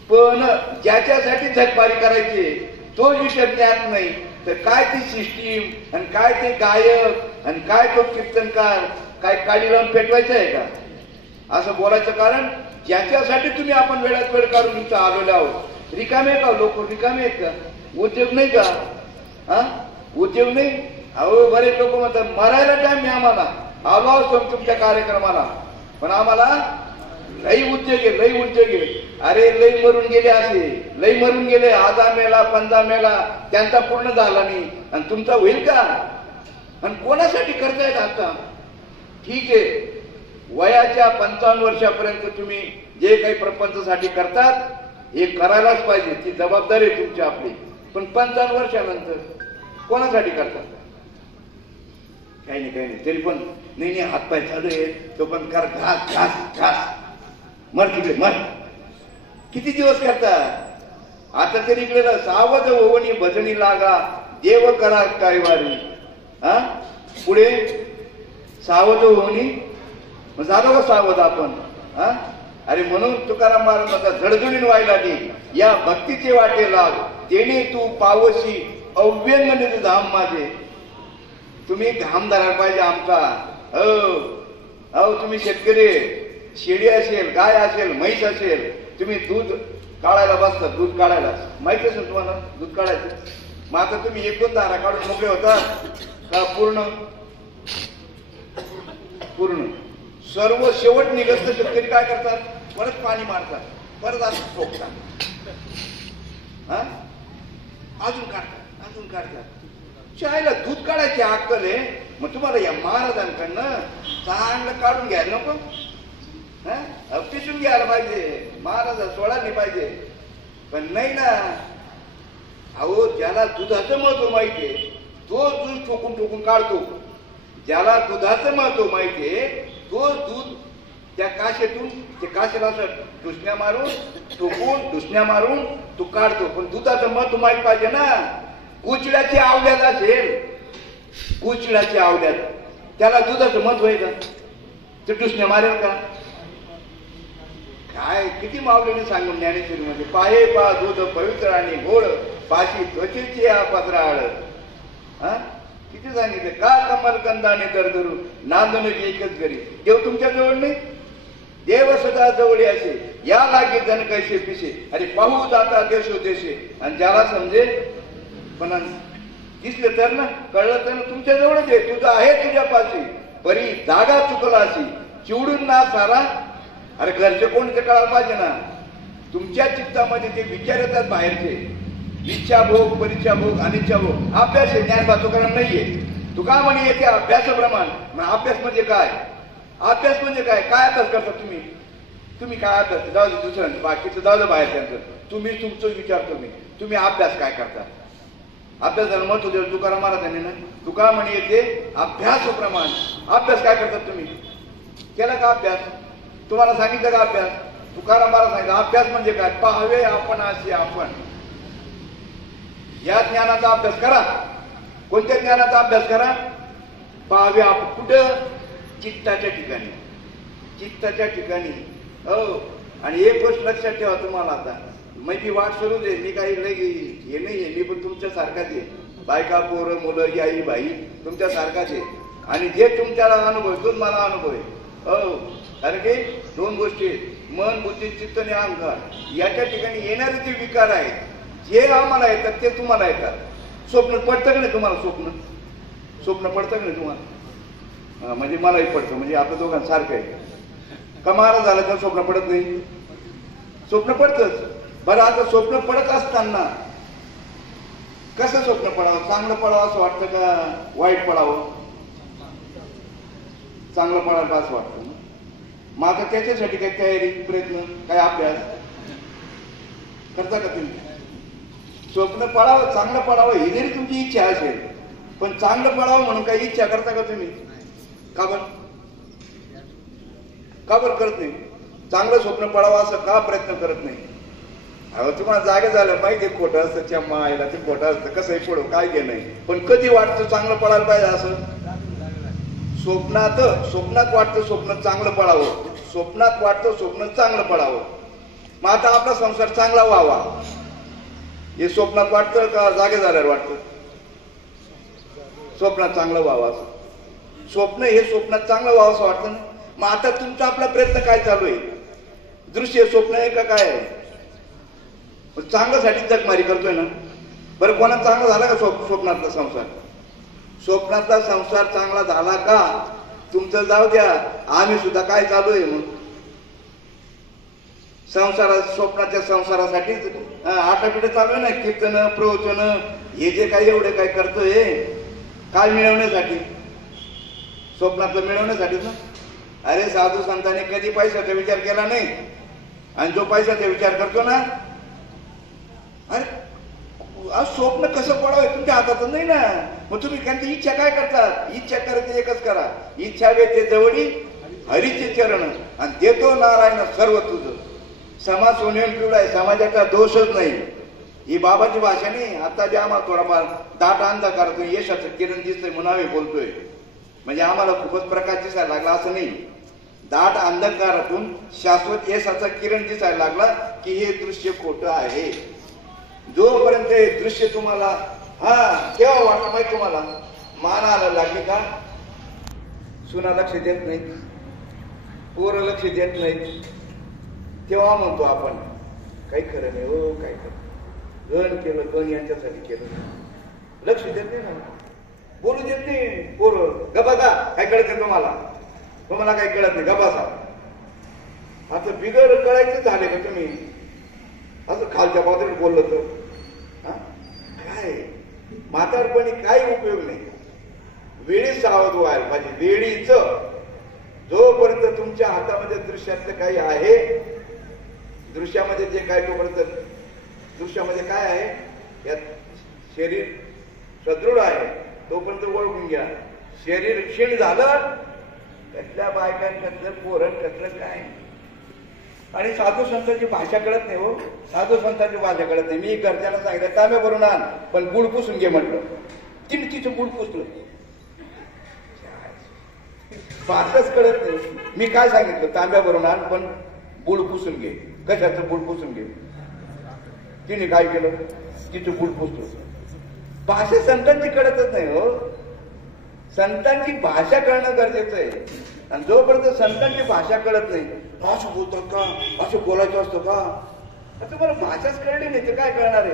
पण ज्याच्यासाठी झकमारी करायची तो विषय ज्ञात नाही, तर काय ती सिस्टीम आणि काय ते गायक आणि काय तो कीर्तनकार, काय काडी लावून पेटवायचं आहे का? असं बोलायचं कारण ज्याच्यासाठी तुम्ही आपण वेळात वेळ काढून इथं आलेलो आहोत. रिकामे का लोक? रिकामे आहेत का? उद्योग नाही का? हा, उद्योग नाही. अहो बरेच लोक म्हणतात मरायला टाइम नाही आम्हाला, आलो आहोत तुमच्या कार्यक्रमाला, पण आम्हाला लई उद्योग आहे, लई उद्योग आहे. अरे लई मरून गेले, असे लई मरून गेले, आजा मेला, पंजा मेला, त्यांचा पूर्ण झाला नाही आणि तुमचा होईल का? आणि कोणासाठी करतायत आता? ठीक आहे, वयाच्या 55 वर्षापर्यंत तुम्ही जे काही प्रपंचासाठी करतात हे करायलाच पाहिजे, ती जबाबदारी आहे तुमची आपली. पण 55 वर्षानंतर कोणासाठी करतात? काही नाही, काही नाही. तरी पण नाही हातपाय चालू आहे, तो पण कर, घास घास घास, मर तिकडे मर. किती दिवस करतात? आता तरी इकडे सावध होवणी भजनी लागा, देव करा काय वारी. हा, पुढे सावध होवणी, मग झालो का सावध आपण? हा, अरे म्हणून तुकाराम महाराज म्हणतात झडझडीन व्हायला दे या भक्तीचे वाटे लाग, तेने तू पावशी अव्यंग निज धाम माझे. तुम्ही घाम धरायला पाहिजे आमचा. अहो तुम्ही शेतकरी, शेळी असेल, गाय असेल, म्हैस असेल, तुम्ही दूध काढायला बसतात, दूध काढायला माहित असेल तुम्हाला दूध काढायचं. मग आता तुम्ही 1-2 धारा काढून मोकळे होतात का? पूर्ण पूर्ण सर्व शेवट निघत शेतकरी काय करतात? परत पाणी मारतात, परत असं ठोकतात, हा, अजून काढतात, अजून काढतात. चायला दूध काढायची अक्कल आहे, मग तुम्हाला या महाराजांकडनं चांगलं काढून घ्यायला नको? पिसून घ्यायला पाहिजे, महाराज सोडायला नाही पाहिजे. पण नाही ना. अहो ज्याला दुधाचं महत्व माहितीये तो दूध ठोकून ठोकून काढतो. ज्याला दुधाचं महत्व माहितीये तो दूध त्या काशेतून, ते काशेला असं डुसण्या मारून ठोकून, डुसण्या मारून तो काढतो. पण दुधाचं महत्व माहित पाहिजे ना. गुचड्याची आवल्यात असेल, गुचड्याची आवल्यात, त्याला दुधाचं महत्व आहे का? ते डुसण्या मारेल का? काय किती माऊलीने सांगून ज्ञानेश्वरी मध्ये, पाहे पा दूध पवित्र आणि गोड, पाशी त्वचेची या पत्राळ. हा, किती सांगितले. का कमलकंदाने दरदरू नांदून एकच घरी. देव तुमच्या जवळ नाही, देव सदा जवळ असे, या लागे जण कैसे पिसे. अरे पाहू जाता देशो देशे. आणि ज्याला समजे, पण दिसले तर ना, कळलं तर ना, तुमच्या जवळच आहे, तुझं आहे तुझ्यापाशी, परी जागा चुकला अशी चिवडून ना सारा. अरे घरचे कोण ते कळायला पाहिजे ना. तुमच्या चित्तामध्ये जे विचार येतात बाहेरचे, इच्छा भोग, परीक्षा भोग, अनिच्छा भोग, अभ्यास आहे. ज्ञान तुकाराम नाहीये. तुका म्हणे येते अभ्यासाप्रमाण. अभ्यास म्हणजे काय? अभ्यास म्हणजे काय? काय अभ्यास करता तुम्ही? तुम्ही काय अभ्यास? जाऊ दे दुसऱ्यांचं, बाकीचं जाऊ दे बाहेर त्यांचं. तुम्ही तुमचं विचार, तुम्ही अभ्यास काय करता? अभ्यासाला महत्व देऊ तुकाराम महाराजांनी ना. तुका म्हणे येते अभ्यासाप्रमाण. अभ्यास काय करतात तुम्ही? केला का अभ्यास? तुम्हाला सांगितलं का अभ्यास? तुकाराम महाराज सांगितलं अभ्यास म्हणजे काय? पाहावे आपण असे आपण. या ज्ञानाचा अभ्यास करा. कोणत्या ज्ञानाचा अभ्यास करा? पाहावे आपण. कुठं? चित्ताच्या ठिकाणी, चित्ताच्या ठिकाणी. हो, आणि एक गोष्ट लक्षात ठेवा तुम्हाला, आता माझी वाट सुरू दे, मी काही लई हे नाहीये, मी पण तुमच्या सारखाच आहे. बायका, पोरं, मुलं, आई, भाई तुमच्या सारखाच आहे. आणि जे तुमच्याला अनुभव तोच मला अनुभव आहे. हो, कारण की 2 गोष्टी आहेत, मन, बुद्धी, चित्त आणि अहंकार. याच्या ठिकाणी येणारे जे विकार आहेत, जे आम्हाला येतात ते तुम्हाला येतात. स्वप्न पडतं का नाही तुम्हाला? स्वप्न पडतं का नाही तुम्हाला? म्हणजे मलाही पडतं, म्हणजे आपल्या दोघांसारखं आहे. कमाल झालं तर स्वप्न पडत नाही? स्वप्न पडतंच. बरं, आता स्वप्न पडत असताना कसं स्वप्न पडावं? चांगलं पडावं असं वाटतं का वाईट पडावं? चांगलं पडायला असं वाटतं. मग आता त्याच्यासाठी काही तयारी, प्रयत्न, काय अभ्यास करता का तुम्ही? स्वप्न पडावं, चांगलं पडावं ही जरी तुमची इच्छा असेल, पण चांगलं पडावं म्हणून काही इच्छा करता का तुम्ही? का बरं? का बरं करत नाही? चांगलं स्वप्न पडावं असं का प्रयत्न करत नाही? अहो तुम्हाला जागा झालं माहिती खोटं असतं, चम्मा आईला ते खोटं असतं, कसंही पडो काय घे नाही, पण कधी वाटतं चांगलं पडायला पाहिजे असं? स्वप्नात वाटतं स्वप्न चांगलं पडावं, स्वप्नात वाटतं स्वप्न चांगलं पडावं. मग आता आपला संसार चांगला व्हावा हे स्वप्नात वाटतं का जागे झाल्यावर वाटतं? स्वप्नात चांगलं व्हावं असं. स्वप्न हे स्वप्नात चांगलं व्हावं असं वाटतं ना. मग आता तुमचा आपला प्रयत्न काय चालू आहे? दृश्य स्वप्न आहे का काय आहे? चांगल्यासाठी जगमारी करतोय ना. बरं कोणा चांगला झाला का स्वप्नातला संसार? स्वप्नातला संसार चांगला झाला का? तुमचं जाऊ द्या, आम्ही सुद्धा काय चालू आहे मग स्वप्नाच्या संसारासाठीच आटापिटे चालू आहे ना. कीर्तन प्रवचन हे जे काही एवढे काय करतोय काय मिळवण्यासाठी? स्वप्नातलं मिळवण्यासाठीच ना. अरे साधू संतांनी कधी पैशाचा विचार केला नाही, आणि जो पैशाचा विचार करतो ना, अरे स्वप्न कसं पडावं तुमच्या हातात नाही ना. मग तुम्ही त्यांची इच्छा काय करतात? इच्छा करायची एकच करा, इच्छा वेते जवळी हरीचे चरण, आणि देतो नारायण सर्व तुझं. समाज सोनेन पिवळा आहे, समाजाचा दोषच नाही. ही बाबाची भाषा नाही. आता जे आम्हाला थोडाफार दाट अंधकारातून यशाचं किरण दिसतंय म्हणून आम्ही बोलतोय, म्हणजे आम्हाला खूपच प्रकाश दिसायला लागला असं नाही. दाट अंधकारातून शाश्वत यशाचा किरण दिसायला लागला की हे दृश्य खोटं आहे. जोपर्यंत हे दृश्य तुम्हाला केव्हा वाटलं माहिती तुम्हाला? मानाला लागली का सुना लक्ष देत नाही, पोरं लक्ष देत नाहीत, तेव्हा म्हणतो आपण काही खरं नाही हो, काय खरं. गण केलं, गण यांच्यासाठी केलं, लक्ष देत नाही ना, बोलू देत नाही. पोरं गबा का काय कळत नाही तुम्हाला? तुम्हाला काही कळत नाही, गबासा. आता बिगर कळायचं झाले का तुम्ही? असं खालच्या पातळीवर बोललं तर काय म्हातारपणी काही उपयोग नाही. वेळी सावध व्हायला पाहिजे, वेळीच. जोपर्यंत तुमच्या हातामध्ये दृश्यातलं काही आहे, दृश्यामध्ये जे काय, तोपर्यंत दृश्यामध्ये काय आहे, यात शरीर सदृढ आहे तोपर्यंत ओळखून घ्या. शरीर क्षीण झालं, कसल्या बायकांकतलं पोरण कसलं काय. आणि साधू संतांची भाषा कळत नाही हो, साधू संतांची भाषा कळत नाही. मी घरच्यांना सांगितलं तांब्या भरून आण, पण गुळ पुसून घे म्हटलं. तिचं गुळ पुसलं, भाषाच कळत नाही. मी काय सांगितलं? तांब्या भरून आण पण गुळ पुसून घे. कशाचं गुळ पुसून घे? तिने काय केलं? तिचं गुळ पुसलं. भाषा संतांची कळतच नाही हो. संतांची भाषा कळणं गरजेचं आहे. आणि जोपर्यंत संतांची भाषा कळत नाही, असं बोलतात का, असं बोलायचं असतं का, तुम्हाला भाषाच कळली नाही तर काय कळणार आहे?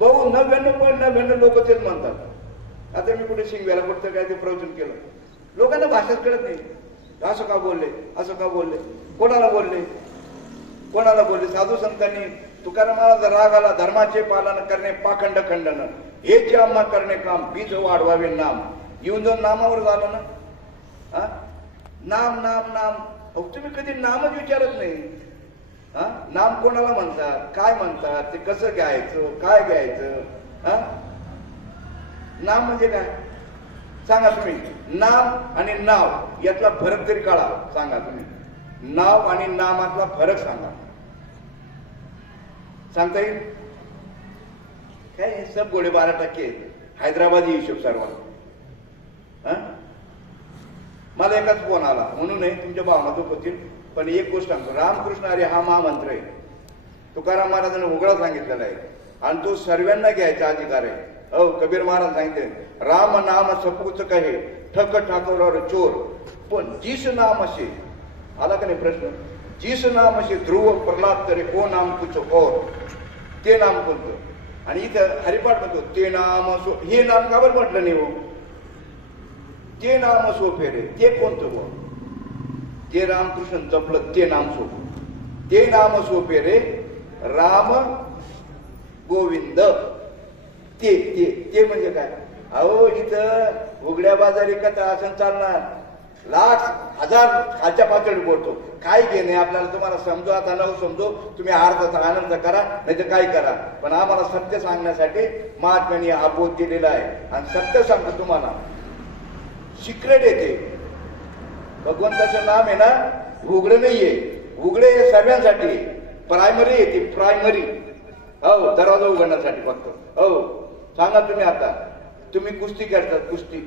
भाऊ 99.99% लोक तेच म्हणतात. आता मी कुठे शिंगव्याला कुठं काय ते प्रवचन केलं, लोकांना भाषाच कळत नाही. असं का बोलले, असं का बोलले, कोणाला बोलले, कोणाला बोलले? साधू संतांनी तुकारामाला राग आला, धर्माचे पालन करणे पाखंड खंडन, हेचे आम्हा करणे काम, बीज वाढवावे नाम. येऊन जाऊन नामावर झालं ना. नाम नाम नाम. तुम्ही कधी नामच विचारत नाही. नाम कोणाला म्हणतात, काय म्हणतात, ते कसं घ्यायचं, काय घ्यायचं? नाम म्हणजे काय सांगा तुम्ही? नाम आणि नाव यातला फरक तरी काढा, सांगा तुम्ही. नाव आणि नामातला फरक सांगा, सांगता येईल काय? सब गोडे 12% हैदराबादी हिशोब सर्वांना. मला एकाच फोन आला, म्हणून नाही तुमच्या भावना दुख होतील, पण एक गोष्ट सांगतो. रामकृष्ण हरी हा महामंत्र आहे, तुकाराम महाराजांनी उघडा सांगितलेला आहे, आणि तो सर्वांना घ्यायचा अधिकार आहे. कबीर महाराज सांगते, राम नाम सपूच कहे ठक ठाकूर चोर, पण जिस नाम असे, आला का नाही प्रश्न? जिस नाम असे ध्रुव प्रल्हाद करे को नाम कुछ और, ते नाम कोणतं? आणि इथं हरिपाठ म्हणतो ते नाम असो. हे नाम का बरं म्हटलं नाही हो? ते नाम असो फेरे, ते कोणतं हो? ते रामकृष्ण जपलं ते नाम सो, ते नाम असो फेरे राम गोविंद. ते ते ते म्हणजे काय? अहो इथं उघड्या बाजारी कथा असं चालणार, लाख हजार खालच्या पातळी बोलतो. काय घेणे आपल्याला, तुम्हाला समजो आता न समजो, तुम्ही अर्धाचा आनंद करा नाही तर काय करा, पण आम्हाला सत्य सांगण्यासाठी महात्म्यांनी हा बोध दिलेला आहे. आणि सत्य सांगतो तुम्हाला, सिक्रेट येते. भगवंताचं नाम आहे ना, उघडं नाहीये, उघडे सर्वांसाठी प्रायमरी आहे ती, प्रायमरी. हो, दरवाजा उघडण्यासाठी फक्त. हो, सांगा तुम्ही आता, तुम्ही कुस्ती करतात, कुस्ती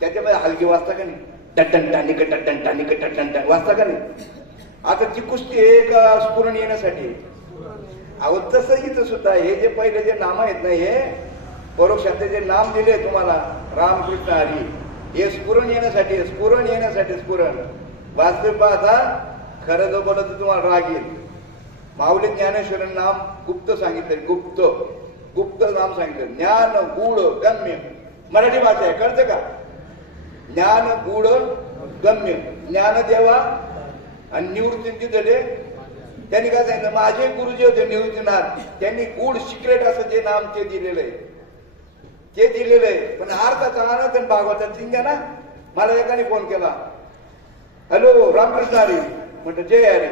त्याच्यामध्ये हलकी वाजता का नाही? टटन टानिक टटन टानिक टटन टान वाजता का नाही? आता ती कुस्ती एक स्फुरण येण्यासाठी. अहो तसं इथं सुद्धा हे जे पहिले जे नाम आहेत ना, हे परोक्षात जे नाम दिले तुम्हाला रामकृष्ण हरी, हे स्फुरण येण्यासाठी, स्फुरण येण्यासाठी, स्फुरण. वास्तविक पाहता खरं जो बोलत तुम्हाला राग येईल. माऊली ज्ञानेश्वर नाम गुप्त सांगितलं, गुप्त गुप्त नाम सांगितलं. ज्ञान गूढ गम्य, मराठी भाषा आहे, कळतं का? ज्ञान गूढ गम्य, ज्ञानदेवा आणि निवृत्ती दिले. त्यांनी काय सांगितलं, माझे गुरुजी होते निवृत्तीनाथ, त्यांनी गूढ सिक्रेट असं जे नाम ते दिलेलं आहे, ते दिलेलं आहे. पण अर्थाचा आनंद आणि भागवतात चिंध्या ना. मला एकाने फोन केला, हॅलो रामकृष्ण हरी, म्हणतो जय हरी.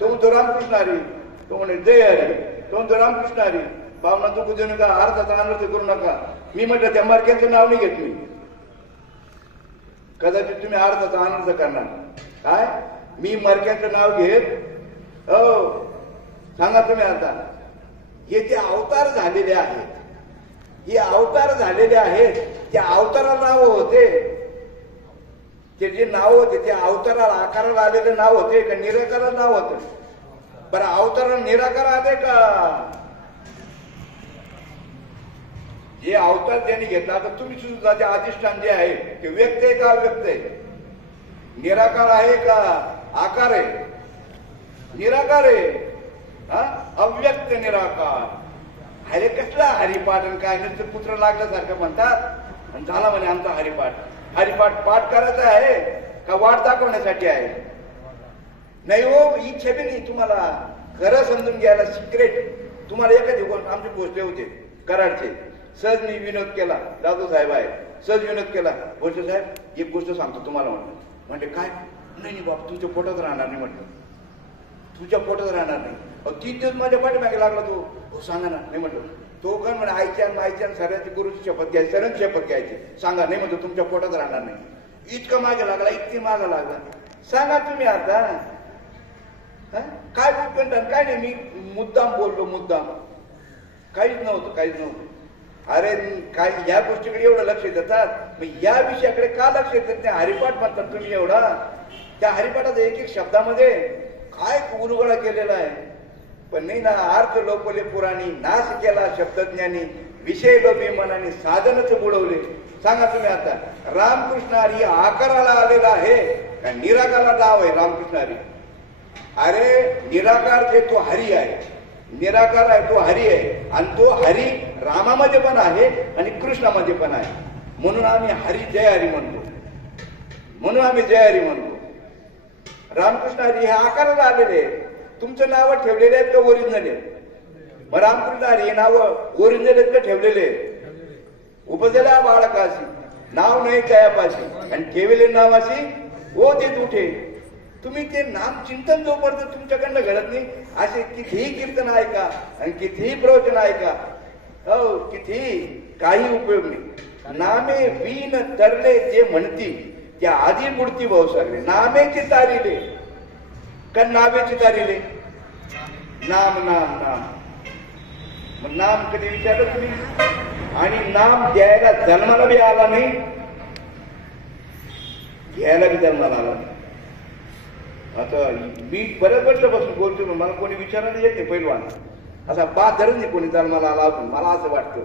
तो म्हणतो रामकृष्ण हरी, तो म्हणे जय हरी. तो म्हणतो रामकृष्ण हरी. भावना चुकू देऊ नका, अर्थाचा आनंद करू नका. मी म्हटलं त्या मार्क्यांचं नाव नाही घेत मी, कदाचित तुम्ही अर्थाचा आनंद करणार. काय मी मरक्याचं नाव घेत? हो, सांगा तुम्ही आता. हे जे अवतार झालेले आहेत, हे अवतार झालेले आहेत, त्या अवताराला नाव होते, ते जे नाव होते ते अवताराला आकाराला आलेले नाव होते का निराकाराला नाव होतं? बरं, अवताराला निराकार आले का? जे अवतार त्यांनी घेतला, तर तुम्ही सुद्धा जे अधिष्ठान जे आहे ते व्यक्त आहे का अव्यक्त आहे? निराकार आहे का आकार आहे? निराकार आहे. हा, अव्यक्त निराकार. अरे कसला हरिपाठ काय नुसतं पुत्र लागल्यासारखं म्हणतात आणि झाला म्हणे आमचा हरिपाठ. हरिपाठ पाठ करायचा आहे का वाट दाखवण्यासाठी आहे? नाही हो, इच्छा बी नाही तुम्हाला खरं समजून घ्यायला. सिक्रेट तुम्हाला एखादी गोष्ट, आमची गोष्ट होते कराडचे, सहज मी विनोद केला, दादू साहेब आहे, सहज विनोद केला. गोष्ट साहेब एक गोष्ट सांगतो तुम्हाला. म्हणते काय? नाही बाबा तुमच्या पोटात राहणार नाही. म्हटलं तुझ्या पोटात राहणार नाही. 3 दिवस माझ्या पाठीमागे लागला तो. हो सांगा ना. नाही म्हटलं तो काय म्हणे आईच्या माईच्या सगळ्याची गुरुची शपथ घ्यायची, सगळ्यांची शपथ घ्यायची. सांगा. नाही म्हणतो तुमच्या पोटात राहणार नाही. इतका मागे लागला, इतकी मागे लागला. सांगा तुम्ही आता काय उत्कंठन? काय नाही, मी मुद्दाम बोललो, मुद्दाम. काहीच नव्हतं, काहीच नव्हतं. अरे काय या गोष्टीकडे एवढं लक्ष देतात, मग या विषयाकडे का लक्ष देत नाही? हरिपाठ म्हणतात तुम्ही एवढा. त्या हरिपाठात एक एक शब्दामध्ये काय उलगडा केलेला आहे. पण नाही ना, अर्थ लोपले पुराणी, नाश केला शब्दज्ञानी, विषय लोभी मनाने साधनच बुडवले. सांगा तुम्ही आता, रामकृष्ण हरी आकाराला आलेला आहे का निराकाराला नाव आहे रामकृष्ण हरी? अरे निराकार जे तो हरी आहे, निराकार आहे तो हरी आहे. आणि तो हरी रामामध्ये पण आहे आणि कृष्णामध्ये पण आहे. म्हणून आम्ही हरी जय हरी म्हणतो, म्हणून आम्ही जय हरी म्हणतो. रामकृष्ण हरी हे आकाराला आलेले आहे. तुमचं नाव ठेवलेले आहेत का ओरिजिनल आहे? मग रामकृष्ण हरी हे नाव ओरिजिनल आहेत का ठेवलेले? उपजला बाळकाशी नाव नाही त्यापाशी आणि ठेवले नावाशी ओ ते तुठे. तुम्ही ते नाम चिंतन जोपर्यंत तुमच्याकडनं घडत नाही, असे कितीही कीर्तन ऐका आणि कितीही प्रवचन ऐका, हो कितीही काही उपयोग नाही. नामे वीन तरले जे म्हणती त्या आधी मूर्ती भाऊ सगळे. नामेची तारिले का नावेची तारिले? नाम नाम नाम. मग नाम कधी विचारलं तुम्ही? आणि नाम द्यायला जन्माला बी आला नाही, घ्यायला बी जन्माला आला नाही. आता मी बऱ्याच वर्षापासून बोलतो, मला कोणी विचारायला येत नाही पहिलवान असा बादरच नाही कोणी जन्माला आला असून. मला असं वाटतं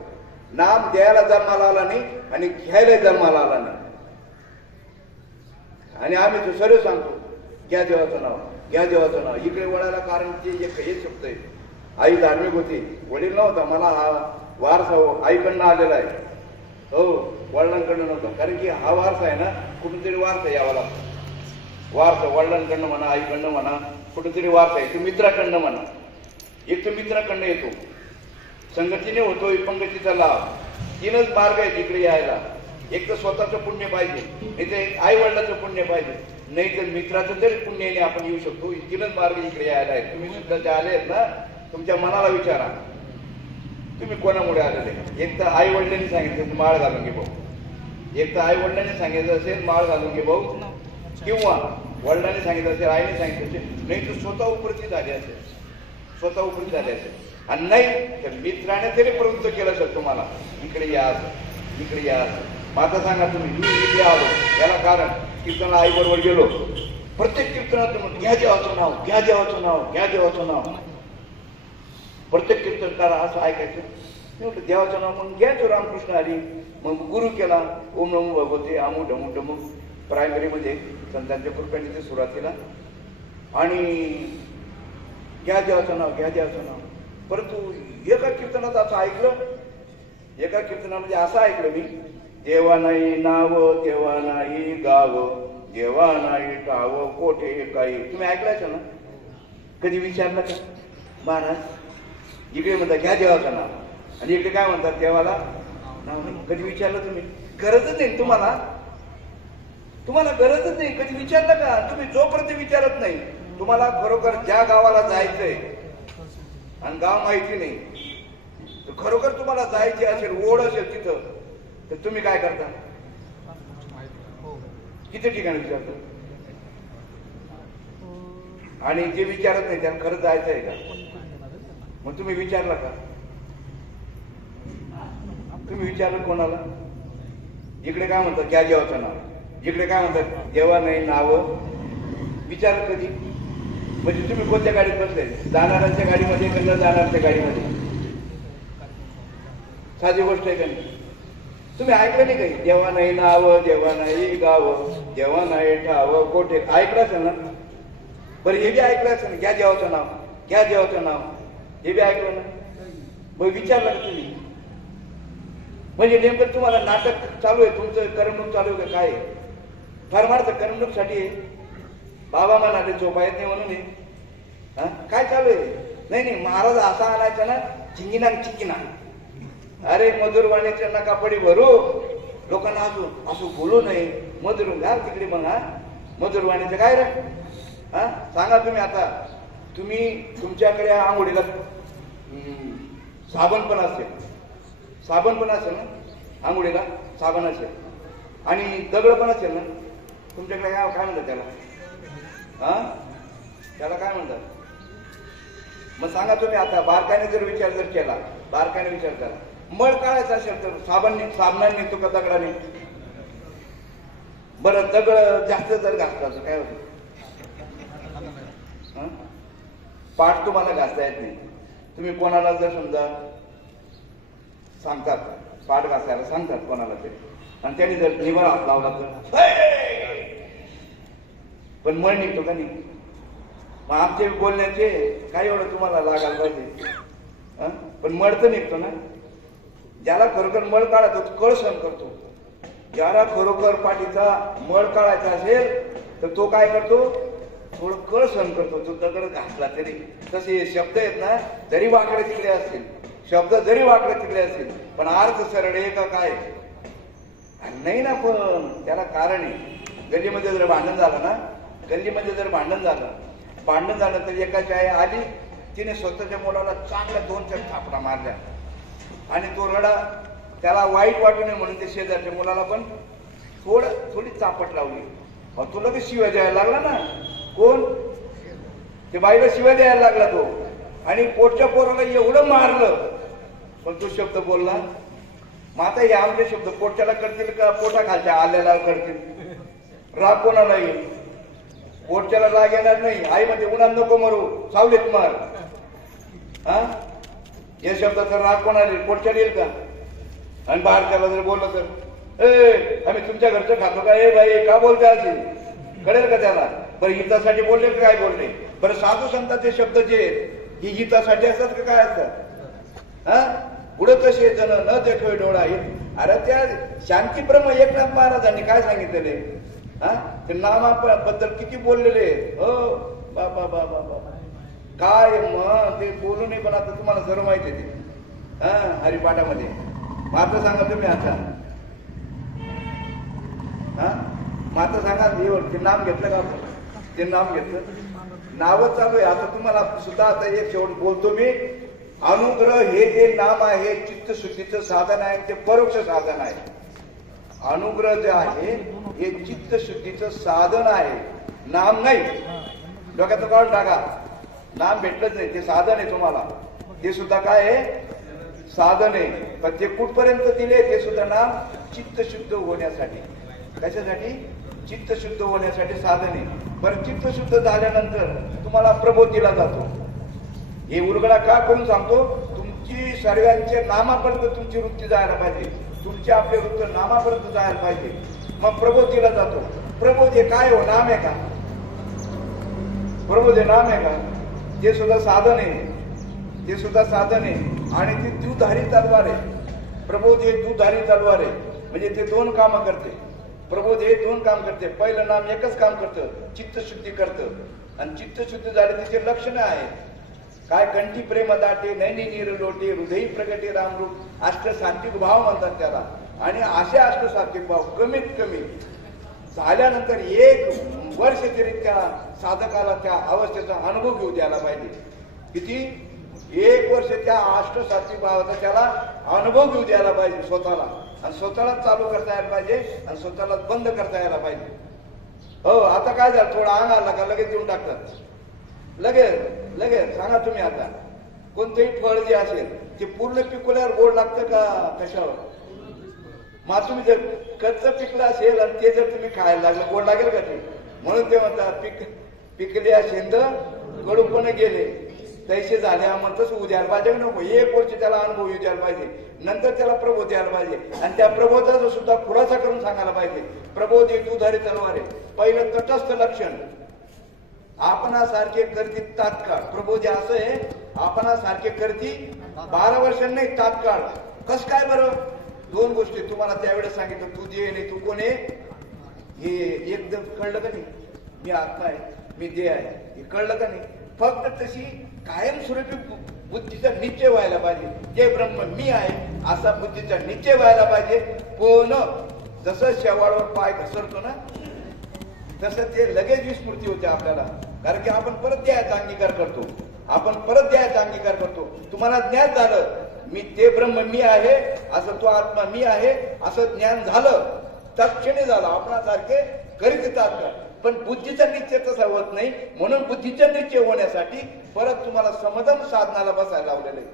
नाम द्यायला जन्माला आला नाही आणि घ्यायला जन्माला आला नाही. आणि आम्ही तो सर्व सांगतो, घ्या देवाचं नाव, घ्या देवाचं नाव. इकडे वळायला कारण ते एक शब्द आहे. आई धार्मिक होती, वडील नव्हता. मला हा वारसा आईकडनं आलेला आहे, हो वडिलांकडनं नव्हता. कारण की हा वारसा आहे ना, कुठूनतरी वारसा यावा लागतो. वारसा वडिलांकडनं म्हणा, आईकडनं म्हणा, कुठेतरी वारसा आहे. तो मित्राकडनं म्हणा. एक तर मित्राकडनं येतो, संगतीने होतो पंगतीचा लाभ. 3च मार्ग आहेत इकडे यायला. एक तर स्वतःचं पुण्य पाहिजे, नाही तर आई वडिलाचं पुण्य पाहिजे, नाही तर मित्राचं तरी पुण्याने आपण येऊ शकतो. 3च मार्ग इकडे यायला आहेत. तुम्ही सुद्धा ते आले आहेत ना, तुमच्या मनाला विचारा तुम्ही कोणामुळे आलेले. एक तर आई वडिलांनी सांगितलं माळ घालून घे भाऊ, एक तर आई वडिलांनी सांगितलं असेल माळ घालून घे भाऊ, किंवा वडिलांनी सांगितलं असेल, आईने सांगितलं असेल, नाही तर स्वतः उपरती झाले असेल, स्वतः उपरती झाले असेल. आणि नाही तर मित्राने तरी प्रवृत्त केलं असेल तुम्हाला, इकडे या असं, इकडे या असं. माझं सांगा तुम्ही, मी इथे आलो याला कारण कीर्तनाला आई बरोबर गेलो, प्रत्येक कीर्तनात घ्या देवाचं नाव, घ्या देवाचं नाव, घ्या देवाचं नाव. प्रत्येक कीर्तनकारा असं ऐकायचं. मी म्हटलं देवाचं नाव मग घ्यायचो रामकृष्ण हरी. मग गुरु केला, ओम नमो भगवते अमू ढमू ढमू प्रायमरीमध्ये संतांच्या कृपेने ते सुरुवातीला. आणि घ्या देवाचं नाव, घ्या देवाचं नाव. परंतु एका कीर्तनात असं ऐकलं, एका कीर्तनामध्ये असं ऐकलं मी, देवा नाही नाव, देवा नाही गाव, देवा नाही टाव कोठे काही. तुम्ही ऐकलायचं ना? कधी विचारलं का महाराज? इकडे म्हणतात घ्या देवाचं नाव आणि इकडे काय म्हणतात देवाला नाव नाही. कधी विचारलं तुम्ही? गरजच नाही तुम्हाला, तुम्हाला गरजच नाही. कधी विचारलं का तुम्ही? जोपर्यंत विचारत नाही तुम्हाला खरोखर ज्या गावाला जायचंय आणि गाव माहिती नाही, तर खरोखर तुम्हाला जायचे असेल, ओढ असेल तिथं, तर तुम्ही काय करता? किती ठिकाणी विचारता? आणि जे विचारत नाही त्याला खरं जायचं आहे का? मग तुम्ही विचारला का? तुम्ही विचारलं कोणाला? इकडे काय म्हणतात घ्या देवाचं नाव, इकडे काय म्हणतात देवा नाही नाव. विचार कधी? म्हणजे तुम्ही कोणत्या गाडीत बसले? जाणाऱ्यांच्या गाडीमध्ये का न जाणाऱ्यांच्या गाडीमध्ये? साधी गोष्ट आहे का नाही? तुम्ही ऐकलं नाही काही? देवा नाही नाव, देवा नाही गाव, देवा नाही ठाव कोठे. ऐकलं असेल ना? बरं हे बी ऐकलं असेल ना, घ्या देवाचं नाव, घ्या देवाचं नाव, हे बी ऐकलं ना? मग विचारलं का तुम्ही? म्हणजे नेमकं तुम्हाला नाटक चालू आहे, तुमचं करमणूक चालू आहे का काय? फार मारतं करमणूकसाठी आहे. बाबा म्हणाले झोपा येत नाही म्हणून हा काय चालू आहे? नाही नाही, महाराज असा आणायचा ना, चिंगिना चिंगिना. अरे मधुरवाणीच्या नका पडी भरू, लोकांना असं असं बोलू नये. मधुर घाल तिकडे मग. हा मधुरवाणीचं काय रे? हा सांगा तुम्ही. आता तुम्ही तुमच्याकडे आंघोळीला साबण पण असेल, साबण पण असेल ना, आंघोळीला साबण असेल, आणि दगड पण असेल ना तुमच्याकडे. काय म्हणतात त्याला? हा त्याला काय म्हणतात? मग सांगा तुम्ही. आता बारकाने जर विचार जर केला, बारकाने विचार करा, मळ काढायचा असेल तर साबणाने निघतो का दगडाने? बरं दगड जास्त जर घासला काय होतं? पाठ तुम्हाला घासता येत नाही. तुम्ही कोणाला जर समजा सांगतात, पाठ घासायला सांगतात कोणाला तरी, आणि त्याने जर निवारा हात लावला तर पण मळ निघतो का नाही? मग आमचे बोलण्याचे काय एवढं तुम्हाला लागायला पाहिजे, पण मळ तर निघतो ना. ज्याला खरोखर मळ काढायचा तो कळ सहन करतो. ज्याला खरोखर पाठीचा मळ काढायचा असेल तर तो काय करतो? थोडं कळ सहन करतो. तो दगड घासला तरी. तसे शब्द आहेत ना, जरी वाकडे तिकडे असतील, शब्द जरी वाकडे तिकडे असतील, पण अर्थ सरळ आहे का काय? नाही ना. पण त्याला कारण आहे. गल्लीमध्ये जर भांडण झालं ना, गल्लीमध्ये जर भांडण झालं तर एकाची आई आली, तिने स्वतःच्या मुलाला चांगल्या 2-4 थापडा मारल्या, आणि तो रडा. त्याला वाईट वाटू नये म्हणून ते शेजारच्या मुलाला पण थोडी चापट लावली. मग तुला ते शिव्या द्यायला लागला ना. कोण? ते बाईला शिव्या द्यायला लागला तो, आणि पोटच्या पोराला एवढं मारलं, पण तो शब्द बोलला. मग आता हे आमचे शब्द पोटच्याला करतील का पोटाखालच्या आल्याला करतील? राग कोणाला येईल? पोटच्याला राग येणार नाही. आई म्हणजे उन्हात नको मरू, सावलीत मार. हा या शब्दाचा राग कोणाला येईल? पोटच्याला येईल का? आणि बाहेर त्याला जर बोललं तर आम्ही तुमच्या घरचं खातो का? ए बाई का बोलते असेल? कळेल का त्याला? बरं हितासाठी बोलले का काय बोलले? बरं साधू संतांचे शब्द जे आहेत ही हितासाठी असतात का काय असतात? हा उडत असे जण न देखवे डोळा. अरे त्या शांतीब्रह्म एकनाथ महाराजांनी काय सांगितलेले? हा ते नामाबद्दल किती बोललेले. हो बाबा बाबा बाबा काय मग ते बोलू नये. पण आता तुम्हाला सर्व माहिती आहे ते हरिपाठामध्ये. मात्र सांगा तुम्ही आता. हा मात्र सांगा ते नाम घेतलं का आपण? ते नाम घेतलं, नावच चालू आहे. आता तुम्हाला सुद्धा आता एक शेवट बोलतो मी. अनुग्रह हे जे नाम आहे चित्तशुद्धीचं साधन आहे, ते परोक्ष साधन आहे. अनुग्रह जे आहे हे चित्तशुद्धीचं साधन आहे. नाम नाही, डोक्याचं काढून टाका. नाम भेटलंच नाही, ते साधन आहे तुम्हाला. ते सुद्धा काय आहे? साधन आहे. पण ते कुठपर्यंत दिले? ते सुद्धा नाम चित्त शुद्ध होण्यासाठी. कशासाठी? चित्त शुद्ध होण्यासाठी साधन आहे. बरं, चित्त शुद्ध झाल्यानंतर तुम्हाला प्रबोध दिला जातो. हे उलगडा का करून सांगतो? तुमची सर्वांच्या नामापर्यंत तुमची वृत्ती जायला पाहिजे, तुमचे आपले वृत्त नामापर्यंत जायला पाहिजे. मग प्रबोध दिला जातो. प्रबोध हे काय हो? नाम आहे का? प्रबोध हे नाम आहे का? ते सुद्धा साधन आहे, ते सुद्धा साधन आहे. आणि ती दुधारी तलवार आहे. प्रबोध हे दुधारी तलवार आहे. म्हणजे ते दोन कामं करते. प्रबोध हे दोन काम करते. पहिलं नाम एकच काम करतं, चित्तशुद्धी करतं. आणि चित्तशुद्धी झाली त्याचे लक्षणं आहेत. काय? कंठी प्रेम दाटे, नैनी नीर लोटे, हृदयी प्रगटे रामरूप, अष्ट सात्विक भाव म्हणतात त्याला. आणि असे अष्ट सात्विक भाव कमीत कमी झाल्यानंतर 1 वर्ष तरी त्या साधकाला त्या अवस्थेचा अनुभव घेऊ द्यायला पाहिजे. किती? 1 वर्ष त्या अष्ट सात्विक भावाचा त्याला अनुभव घेऊ द्यायला पाहिजे स्वतःला. आणि स्वतःलाच चालू करता यायला पाहिजे आणि स्वतःलाच बंद करता यायला पाहिजे. हो, आता काय झालं? थोडा अंग आला का लगेच देऊन टाकतात. लगेच लगेच सांगा तुम्ही. आता कोणतंही फळ जे असेल ते पूर्ण पिकवल्यावर गोड लागतं का कशावर? मग तुम्ही जर कच्चं पिकलं असेल आणि ते जर तुम्ही खायला लागलं, गोड लागेल का ते? म्हणून ते म्हणतात पिकल्या शेंद कडूपणे गेले तैसे झाले. मग तसं उद्यायला पाहिजे नको. 1 वर्ष त्याला अनुभव येऊ द्यायला पाहिजे, नंतर त्याला प्रबोध द्यायला पाहिजे. आणि त्या प्रबोधाचा सुद्धा खुलासा करून सांगायला पाहिजे. प्रबोध हे दुधारी तलवार आहे. पहिलं तटस्थ लक्षण, आपणासारखे करती तात्काळ. प्रबोध असं आहे, आपणासारखे करती 12 वर्षांनी नाही, तात्काळ. कस काय बरं? 2 गोष्टी तुम्हाला त्यावेळेस सांगितलं. तू जे नाही, तू कोण आहे हे एकदम कळलं का नाही? मी आत्मा आहे, मी देह आहे, हे कळलं का नाही? फक्त तशी कायमस्वरूपी बुद्धीचा निश्चय व्हायला पाहिजे. जे ब्रह्म मी आहे असा बुद्धीचा निश्चय व्हायला पाहिजे. कोण? जसं शेवाळवर पाय घसरतो ना, तसं ते लगेच विस्मृती होते आपल्याला. कारण की आपण परत द्यायचा अंगीकार करतो, आपण परत द्यायचा अंगीकार करतो. तुम्हाला ज्ञान झालं मी ते ब्रह्म मी आहे असं, तो आत्मा मी आहे असं ज्ञान झालं, तत्क्षणी झालं. आपणासारखे करीत तात्काळ. पण बुद्धीचा निश्चय तसा होत नाही. म्हणून बुद्धीचा निश्चय होण्यासाठी परत तुम्हाला समदम साधनाला बसायला लावलेलं आहे,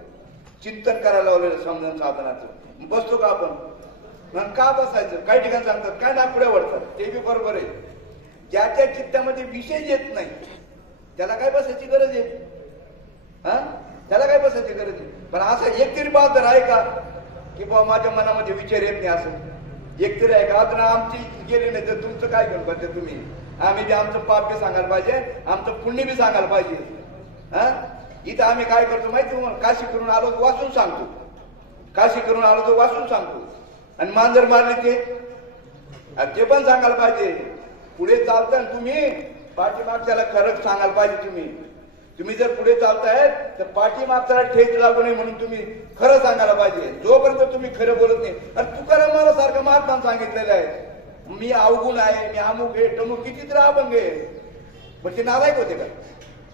चिंतन करायला लावलेलं समदम साधनाचं. बसतो का आपण? का बसायचं? काही ठिकाणी सांगतात काय नागपुड्या वळतात, ते बी बरोबर आहे. ज्याच्या चित्तामध्ये विषय येत नाही त्याला काय बसायची गरज आहे? त्याला काय बसायची गरज आहे? पण असा एक तरी बहादर आहे का की बाबा माझ्या मनामध्ये विचार येत नाही? असं एक तरी आहे का? अजून आमची गेली नाही तर तुमचं काय घेऊन पाहिजे तुम्ही? आम्ही बी आमचं पाप बी सांगायला पाहिजे, आमचं पुण्य बी सांगायला पाहिजे. इथं आम्ही काय करतो माहिती तुम्हाला? काशी करून आलो तर वाचून सांगतो, काशी करून आलो तर वाचून सांगतो. आणि मांजर मारले ते पण सांगायला पाहिजे. पुढे चालता तुम्ही पाठीमागच्याला खरंच सांगायला पाहिजे. तुम्ही जर पुढे चालताय तर पाठीमागच्याला ठेच लागू नये म्हणून तुम्ही खरं सांगायला पाहिजे. जोपर्यंत तुम्ही खरं बोलत नाही. आणि तुकाराम मला सारखं महात्मानं सांगितलेलं आहे, मी अवगुण आहे, मी अमुक आहे टमुक, किती तर अभंग आहे. पण ते नालायक होते का?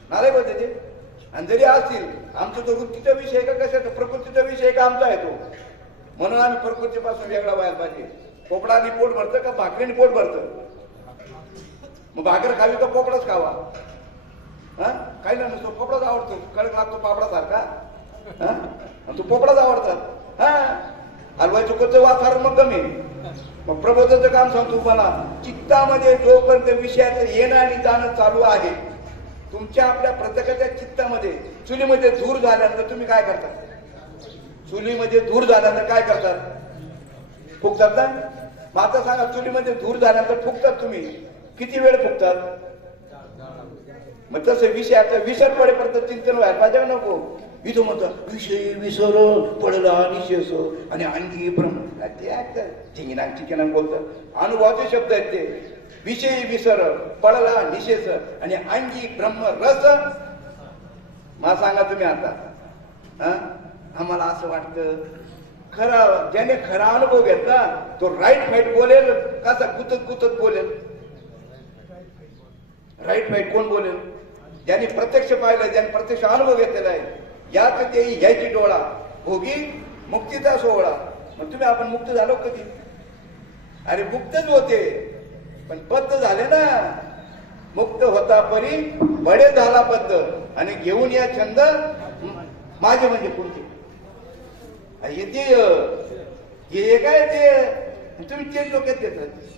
नालायक होते ते. आणि जरी असतील, आमचा तो वृत्तीचा विषय का कशाचा? प्रकृतीचा विषय का आमचा आहे तो? म्हणून आम्ही प्रकृतीपासून वेगळा व्हायला पाहिजे. पोपडाने पोट भरतं का भाकरीने पोट भरतं? मग भाकर खावी का पोपडाच खावा? काही नाही, नसतो पोपडाच आवडतो. कडक लागतो पापडासारखा, तो पोपडाच आवडतात. हलवायचं कोणतं वातावरण मग कमी. मग प्रबोधाचं काम सांगतो तुम्हाला. चित्तामध्ये जोपर्यंत विषयाचं येणं आणि जाणं चालू आहे, तुमच्या आपल्या प्रत्येकाच्या चित्तामध्ये चुलीमध्ये धूर झाल्यानंतर तुम्ही काय करतात? चुलीमध्ये धूर झाल्यानंतर काय करतात? फुकतात ना? मग आता सांगा, चुलीमध्ये धूर झाल्यानंतर फुकतात तुम्ही किती वेळ फुकतात? मग तसं विषयाचा विसर पडेपर्यंत चिंतन व्हायला पाहिजे नको? इथं म्हणतात विषय विसर पडला निशेष आणि अंगी ब्रह्म, ते ठिंगिनाक बोलतात. अनुभवाचे शब्द आहेत ते. विषयी विसर पडला निशेष आणि अंगी ब्रह्म रस. मला सांगा तुम्ही आता, आम्हाला असं वाटतं खरा, ज्याने खरा अनुभव घेतला तो राईट फाईट बोलेल कसा गुतत बोलेल? राईट फाईट कोण बोलेल? ज्यांनी प्रत्यक्ष पाहिलं, ज्यांनी प्रत्यक्ष अनुभव घेतलेला आहे. यात ते यायची डोळा भोगी मुक्तीचा सोहळा. मग तुम्ही आपण मुक्त झालो कधी? अरे मुक्तच होते पण बद्ध झाले ना. मुक्त होता परी बडे झाला बद्ध आणि घेऊन या छंद माझे म्हणजे कोणते हे काय ते तुम्ही तेच डोक्यात घेतात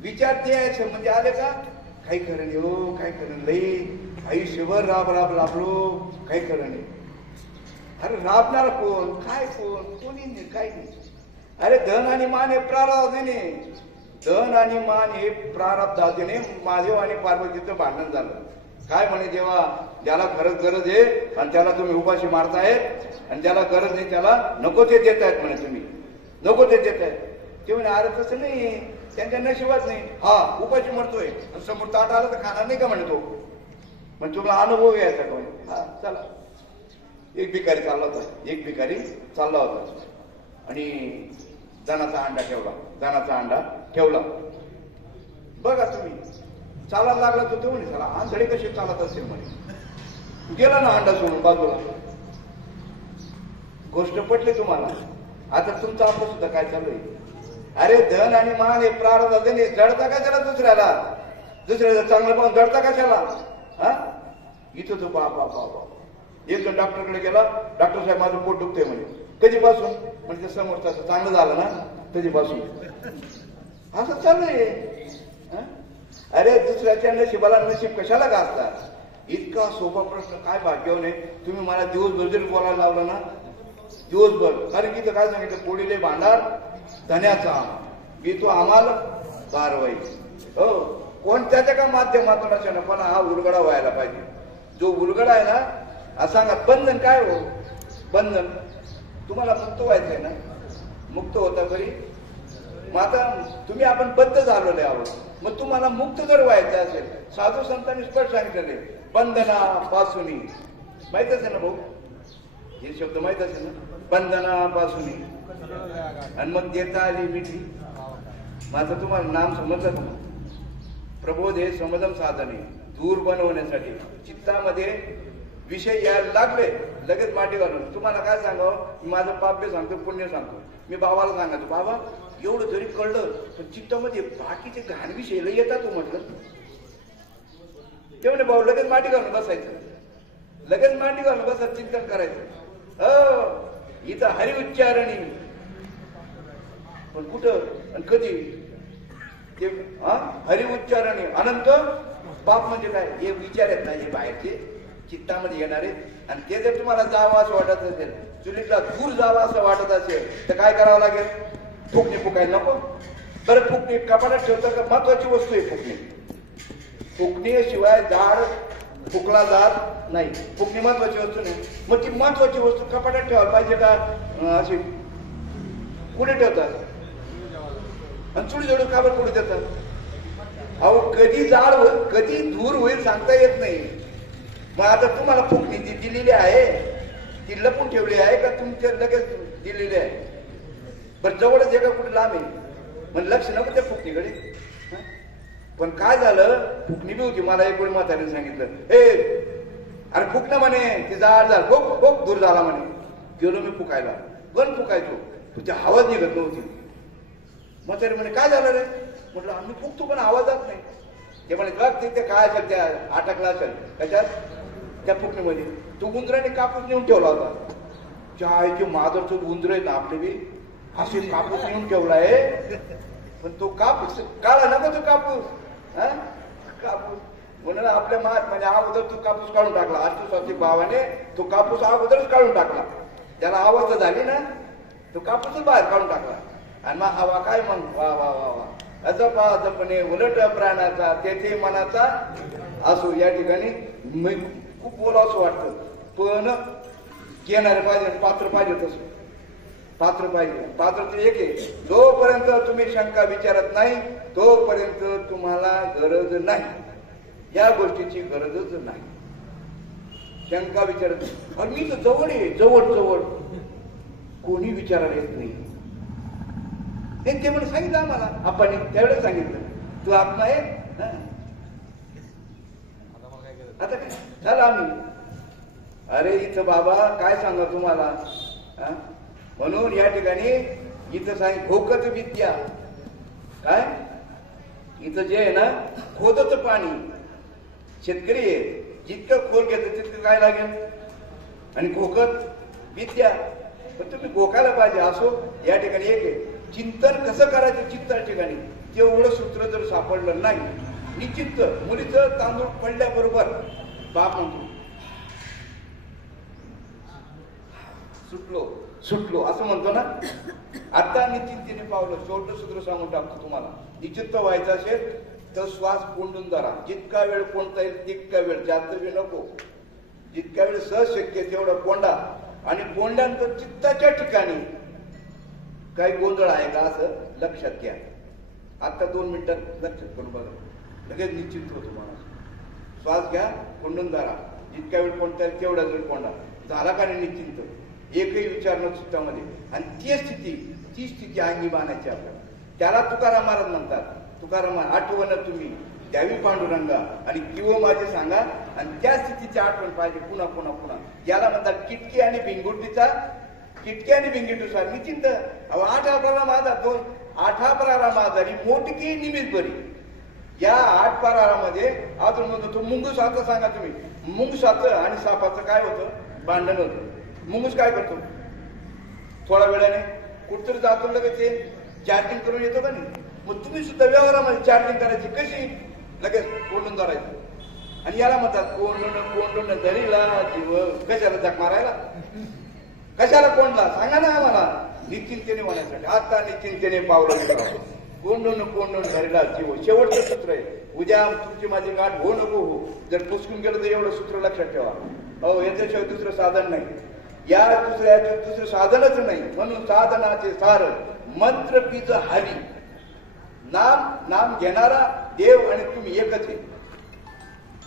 विचार ते म्हणजे आले का काही खरं नाही हो काय खरं लई आयुष्यभर राब लाभलो काही खरं नाही अरे राबणार कोण काय कोणी नाही काही नाही अरे धन आणि मान हे प्रारब्धाने धन आणि मान हे प्रारब्धाने महादेव आणि पार्वतीचं भांडण झालं काय म्हणे जेव्हा ज्याला खरंच गरज आहे आणि त्याला तुम्ही उपाशी मारतायत आणि ज्याला गरज नाही त्याला नको ते देत आहेत म्हणे तुम्ही नको ते देत आहेत ते म्हणे अरे तसं नाही त्यांच्या नशिबात नाही हा उपाशी मरतोय समोर ताट आलं तर खाणार नाही का म्हणे तो पण तुम्हाला अनुभव यायचा का म्हणे हा चला एक भिकारी चालला होता आणि दणाचा अंडा ठेवला बघा तुम्ही चालायला लागला तो म्हणे चला आंधळे कसे चालत असेल म्हणे गेला ना अंडा सोडून बाजूला गोष्ट पटली तुम्हाला आता तुमचं आपलं सुद्धा काय चालू आहे अरे धन आणि मान हे प्रारब्धाने जडता कशाला दुसऱ्याला चांगलं पाहून जडता कशाला हा इथं तो बाबा एक जण डॉक्टरकडे गेला डॉक्टर साहेब माझं पोट दुखतंय म्हणे कधीपासून म्हणजे समोरचं असं चांगलं झालं ना कधीपासून असं चाललंय अरे दुसऱ्याच्या नशिबाला नशीब कशाला घासतात इतका सोपा प्रश्न काय भाग्यवान आहे तुम्ही मला दिवसभर जरी बोलायला लावला ना दिवसभर कारण की काय सांगितलं पोळीले भांडार धन्याचा मी तो आम्हाला कारवाई हो कोणत्याच्या का माध्यमातून असे ना पण हा उलगडा व्हायला पाहिजे जो उलगडा आहे ना सांगा बंधन काय हो बंधन तुम्हाला मुक्त व्हायचंय ना मुक्त होता तरी मग आता तुम्ही आपण बद्ध झालेले आहोत मग तुम्हाला मुक्त जर व्हायचं असेल साधू संतांनी स्पष्ट सांगितलेले बंधनापासून माहित असेल ना भाऊ हे शब्द माहित असेल ना बंधनापासून आणि मग देता आली मिठी माझं तुम्हाला नाम समजलं ना प्रबोध हे समदम साधने दूर बनवण्यासाठी चित्तामध्ये विषय यायला लागले लगेच माटी घालून तुम्हाला काय सांगावं माझं पाप्य सांगतो पुण्य सांगतो मी बाबाला सांगतो बाबा एवढं जरी कळलं पण चित्तामध्ये बाकीचे घाण विषय येतात तू म्हटलं ते म्हणे भाऊ लगेच माटी घालून बसायचं लगेच माटी घालून बसायचं चिंतन करायचं इथं हरि उच्चारणी पण कुठं आणि कधी ते हरि उच्चारणी अनंत पाप म्हणजे काय हे विचार आहेत ना हे बाहेरचे चित्तामध्ये येणार आहेत आणि ते जर तुम्हाला जावं असं वाटत असेल चुलीतला दूर जावं असं वाटत असेल तर काय करावं लागेल फुकणी फुकायला नको बरं फुकणी कपाटात ठेवतं का महत्वाची वस्तू आहे फुकणी शिवाय झाड फुकला जात नाही फुकणी महत्वाची वस्तू नाही मग ती महत्वाची वस्तू कपाटात ठेवायला पाहिजे का अशी कुठे ठेवतात आणि चुडी जोडून काबर पुढे देतात अहो कधी जाड कधी दूर होईल सांगता येत नाही मग आता तुम्हाला फुकणी ती दिलेली आहे ती लपून ठेवली आहे का तुमच्या लगेच दिलेली आहे बरं जवळच एका कुठे लांब आहे मग लक्ष नको त्या फुकणीकडे पण काय झालं फुकणी बी होती मला एक वेळ म्हातारीने सांगितलं हे अरे फुकणं म्हणे ते जाड झालं खूप खूप दूर झाला म्हणे गेलो मी फुकायला पण फुकायचो तुझ्या आवाज निघत नव्हती म्हातारी म्हणे काय झालं रे म्हटलं आम्ही फुकतो पण आवाज जात नाही ते म्हणे बघ ते काय असेल त्या अटकला असेल कशात त्या फुकणीमध्ये तो उंदराने कापूस नेऊन ठेवला होता चायचे मादरचं उंदर आहेत ना आपले बी असे कापूस नेऊन ठेवलाय पण तो कापूस काढा नको तो कापूस कापूस म्हणून आपल्या म्हणजे अगोदर तो कापूस काढून टाकला अष्टस्वासिक भावाने तो कापूस अगोदरच काढून टाकला त्याला अवस्था झाली ना तो कापूसच बाहेर काढून टाकला आणि मग हवा काय मग वा वा वा वा अजपणे उलट प्राणाचा तेथे मनाचा असो या ठिकाणी खूप बोलावंसं वाटतं पण घेणारे पाहिजे पात्र पाहिजे तसं पात्र पाहिजे पात्र ते एक आहे जोपर्यंत तुम्ही शंका विचारत नाही तोपर्यंत तुम्हाला गरज नाही या गोष्टीची गरजच नाही शंका विचारत आणि मी तर जवळ आहे जवळ कोणी विचारायला येत नाही ते म्हणून सांगितलं आम्हाला आपण त्यावेळेस सांगितलं तू आत्मा आहे आता काय झालं आम्ही अरे इथं बाबा काय सांगा तुम्हाला म्हणून या ठिकाणी इथं सांग भोकत विद्या काय इथं जे आहे ना खोदत पाणी शेतकरी आहे, जितकं खोल घेतं तितकं काय लागेल आणि खोकत विद्या, पण तुम्ही गोकायला पाहिजे. असो या ठिकाणी एक आहे चिंतन कसं करायचं चित्ता ठिकाणी तेवढं सूत्र जर सापडलं नाही निश्चित मुलीचं तांदूळ पडल्याबरोबर बाप म्हणतो सुटलो सुटलो असं म्हणतो ना. आता निश्चिंतीने पावलं शेवटचं सूत्र सांगून टाकतो तुम्हाला. निश्चित व्हायचं असेल तर श्वास कोंडून धरा. जितका वेळ कोणता येईल तितका वेळ, जास्त वेळ नको. जितका वेळ सहज शक्य तेवढा कोंडा आणि कोंड्यानंतर चित्ताच्या ठिकाणी काही गोंधळ आहे का असं लक्षात घ्या. आता 2 मिनिटात लक्षात करून बघा, लगेच निश्चिंत होतो माणूस. श्वास घ्या, कोंडून धरा. जितका वेळ कोणता येईल तेवढा वेळ कोंडा झाला का नाही निश्चिंत. एकही विचार न चित्तामध्ये. आणि ती स्थिती अंगी बांधायची आपल्याला. त्याला तुकाराम महाराज म्हणतात. तुकाराम आठवण तुम्ही द्यावी पांडुरंगा आणि किंवा माझे सांगा. आणि त्या स्थितीची आठवण पाहिजे पुन्हा पुन्हा पुन्हा. याला म्हणतात किटकी आणि भिंगुटीचा, किटकी आणि भिंगुटीचा निश्चिंत. 8 प्ररा माझा 8 प्ररा माझा मोटकी निमित बरी. या 8 प्ररामध्ये अजून म्हणतो तो मुंगूस. आता सांगा तुम्ही मुंगसाचं आणि सापाचं काय होतं भांडण होतं. मुंगूस काय करतो थोडा वेळाने कुठतरी जातो लगेच ते चार्जिंग करून येतो का नाही. मग तुम्ही सुद्धा व्यवहारामध्ये चार्जिंग करायची कशी लगेच कोंडून धरायचं. आणि याला म्हणतात कोंडून धरीला जीव. कशाला जग मारायला, कशाला कोंडला सांगा ना आम्हाला. निश्चिंतेने होण्यासाठी आता निश्चिंतेने पावलं कोंडून धरीला जीव. शेवटचं सूत्र आहे. उद्या तुमची माझी गाठ हो नको हो. जर पुसकून गेलं तर एवढं सूत्र लक्षात ठेवा. हो याच्याशिवाय दुसरं साधन नाही. या दुसरं साधनच नाही. म्हणून साधनाचे सार मंत्र बीज हरी. नाम घेणारा देव आणि तुम्ही एकच आहे.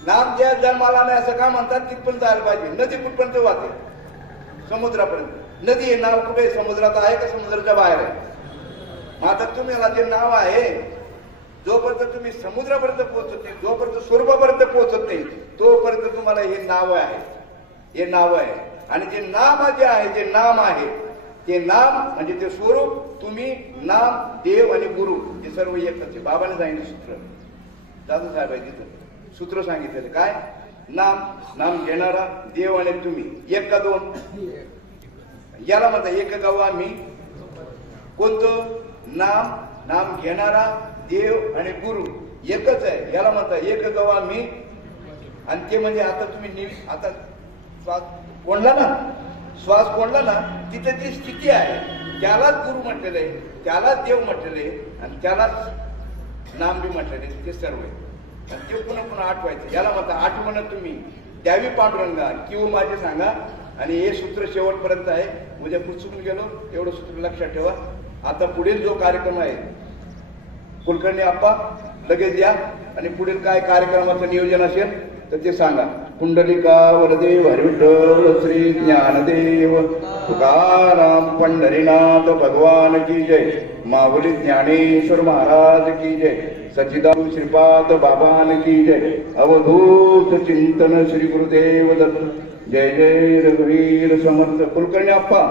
नाम द्या जन्माला नाही असं का म्हणतात. तिथपर्यंत जायला पाहिजे. नदी कुठपर्यंत वाहते समुद्रापर्यंत. नदी हे नाव कुठे समुद्रात आहे का समुद्राच्या बाहेर आहे. आता तुम्हाला जे नाव आहे जोपर्यंत तुम्ही समुद्रापर्यंत पोहोचत नाही, जोपर्यंत स्वरूपापर्यंत पोहोचत नाही तोपर्यंत तुम्हाला हे नाव आहे. हे नाव आहे. आणि जे नाम जे आहे जे नाम आहे ते नाम म्हणजे ते स्वरूप. तुम्ही नाम देव आणि गुरु हे सर्व एकच आहे. बाबाने सांगितलं सूत्र. दादा साहेब आहे तिथं सूत्र सांगितलेलं काय. नाम घेणारा देव आणि तुम्ही एक का 2. याला म्हणता एक गावा मी. कोणतं नाम घेणारा देव आणि गुरु एकच आहे. याला म्हणता एक गवा मी. आणि ते म्हणजे आता तुम्ही आता श्वास कोंडला ना, श्वास कोंडला ना तिथे जी स्थिती आहे त्यालाच गुरु म्हटलेलं आहे, त्यालाच देव म्हटलेलं आहे आणि त्यालाच नाम बी म्हटलेलं आहे. ते सर्व आहे. आणि ते पुन्हा पुन्हा आठवायचं. याला म्हणता आठवण तुम्ही द्यावी पांडुरंगा किंवा माझे सांगा. आणि हे सूत्र शेवटपर्यंत आहे. उद्या पुढचून गेलो एवढं सूत्र लक्षात ठेवा. आता पुढील जो कार्यक्रम आहे कुलकर्णी आप्पा लगेच या आणि पुढील काय कार्यक्रमाचं नियोजन असेल तर ते सांगा. पुंडलिका वरदेव हरिविठ्ठल श्री ज्ञानदेव तुकाराम पंढरीनाथ भगवान की जय. माऊली ज्ञानेश्वर महाराज की जय. सच्चिदानंद श्रीपाद बाबान की जय. अवधूत चिंतन श्री गुरुदेव दत्त. जय जय रघुवीर समर्थ. कुलकर्णी आप्पा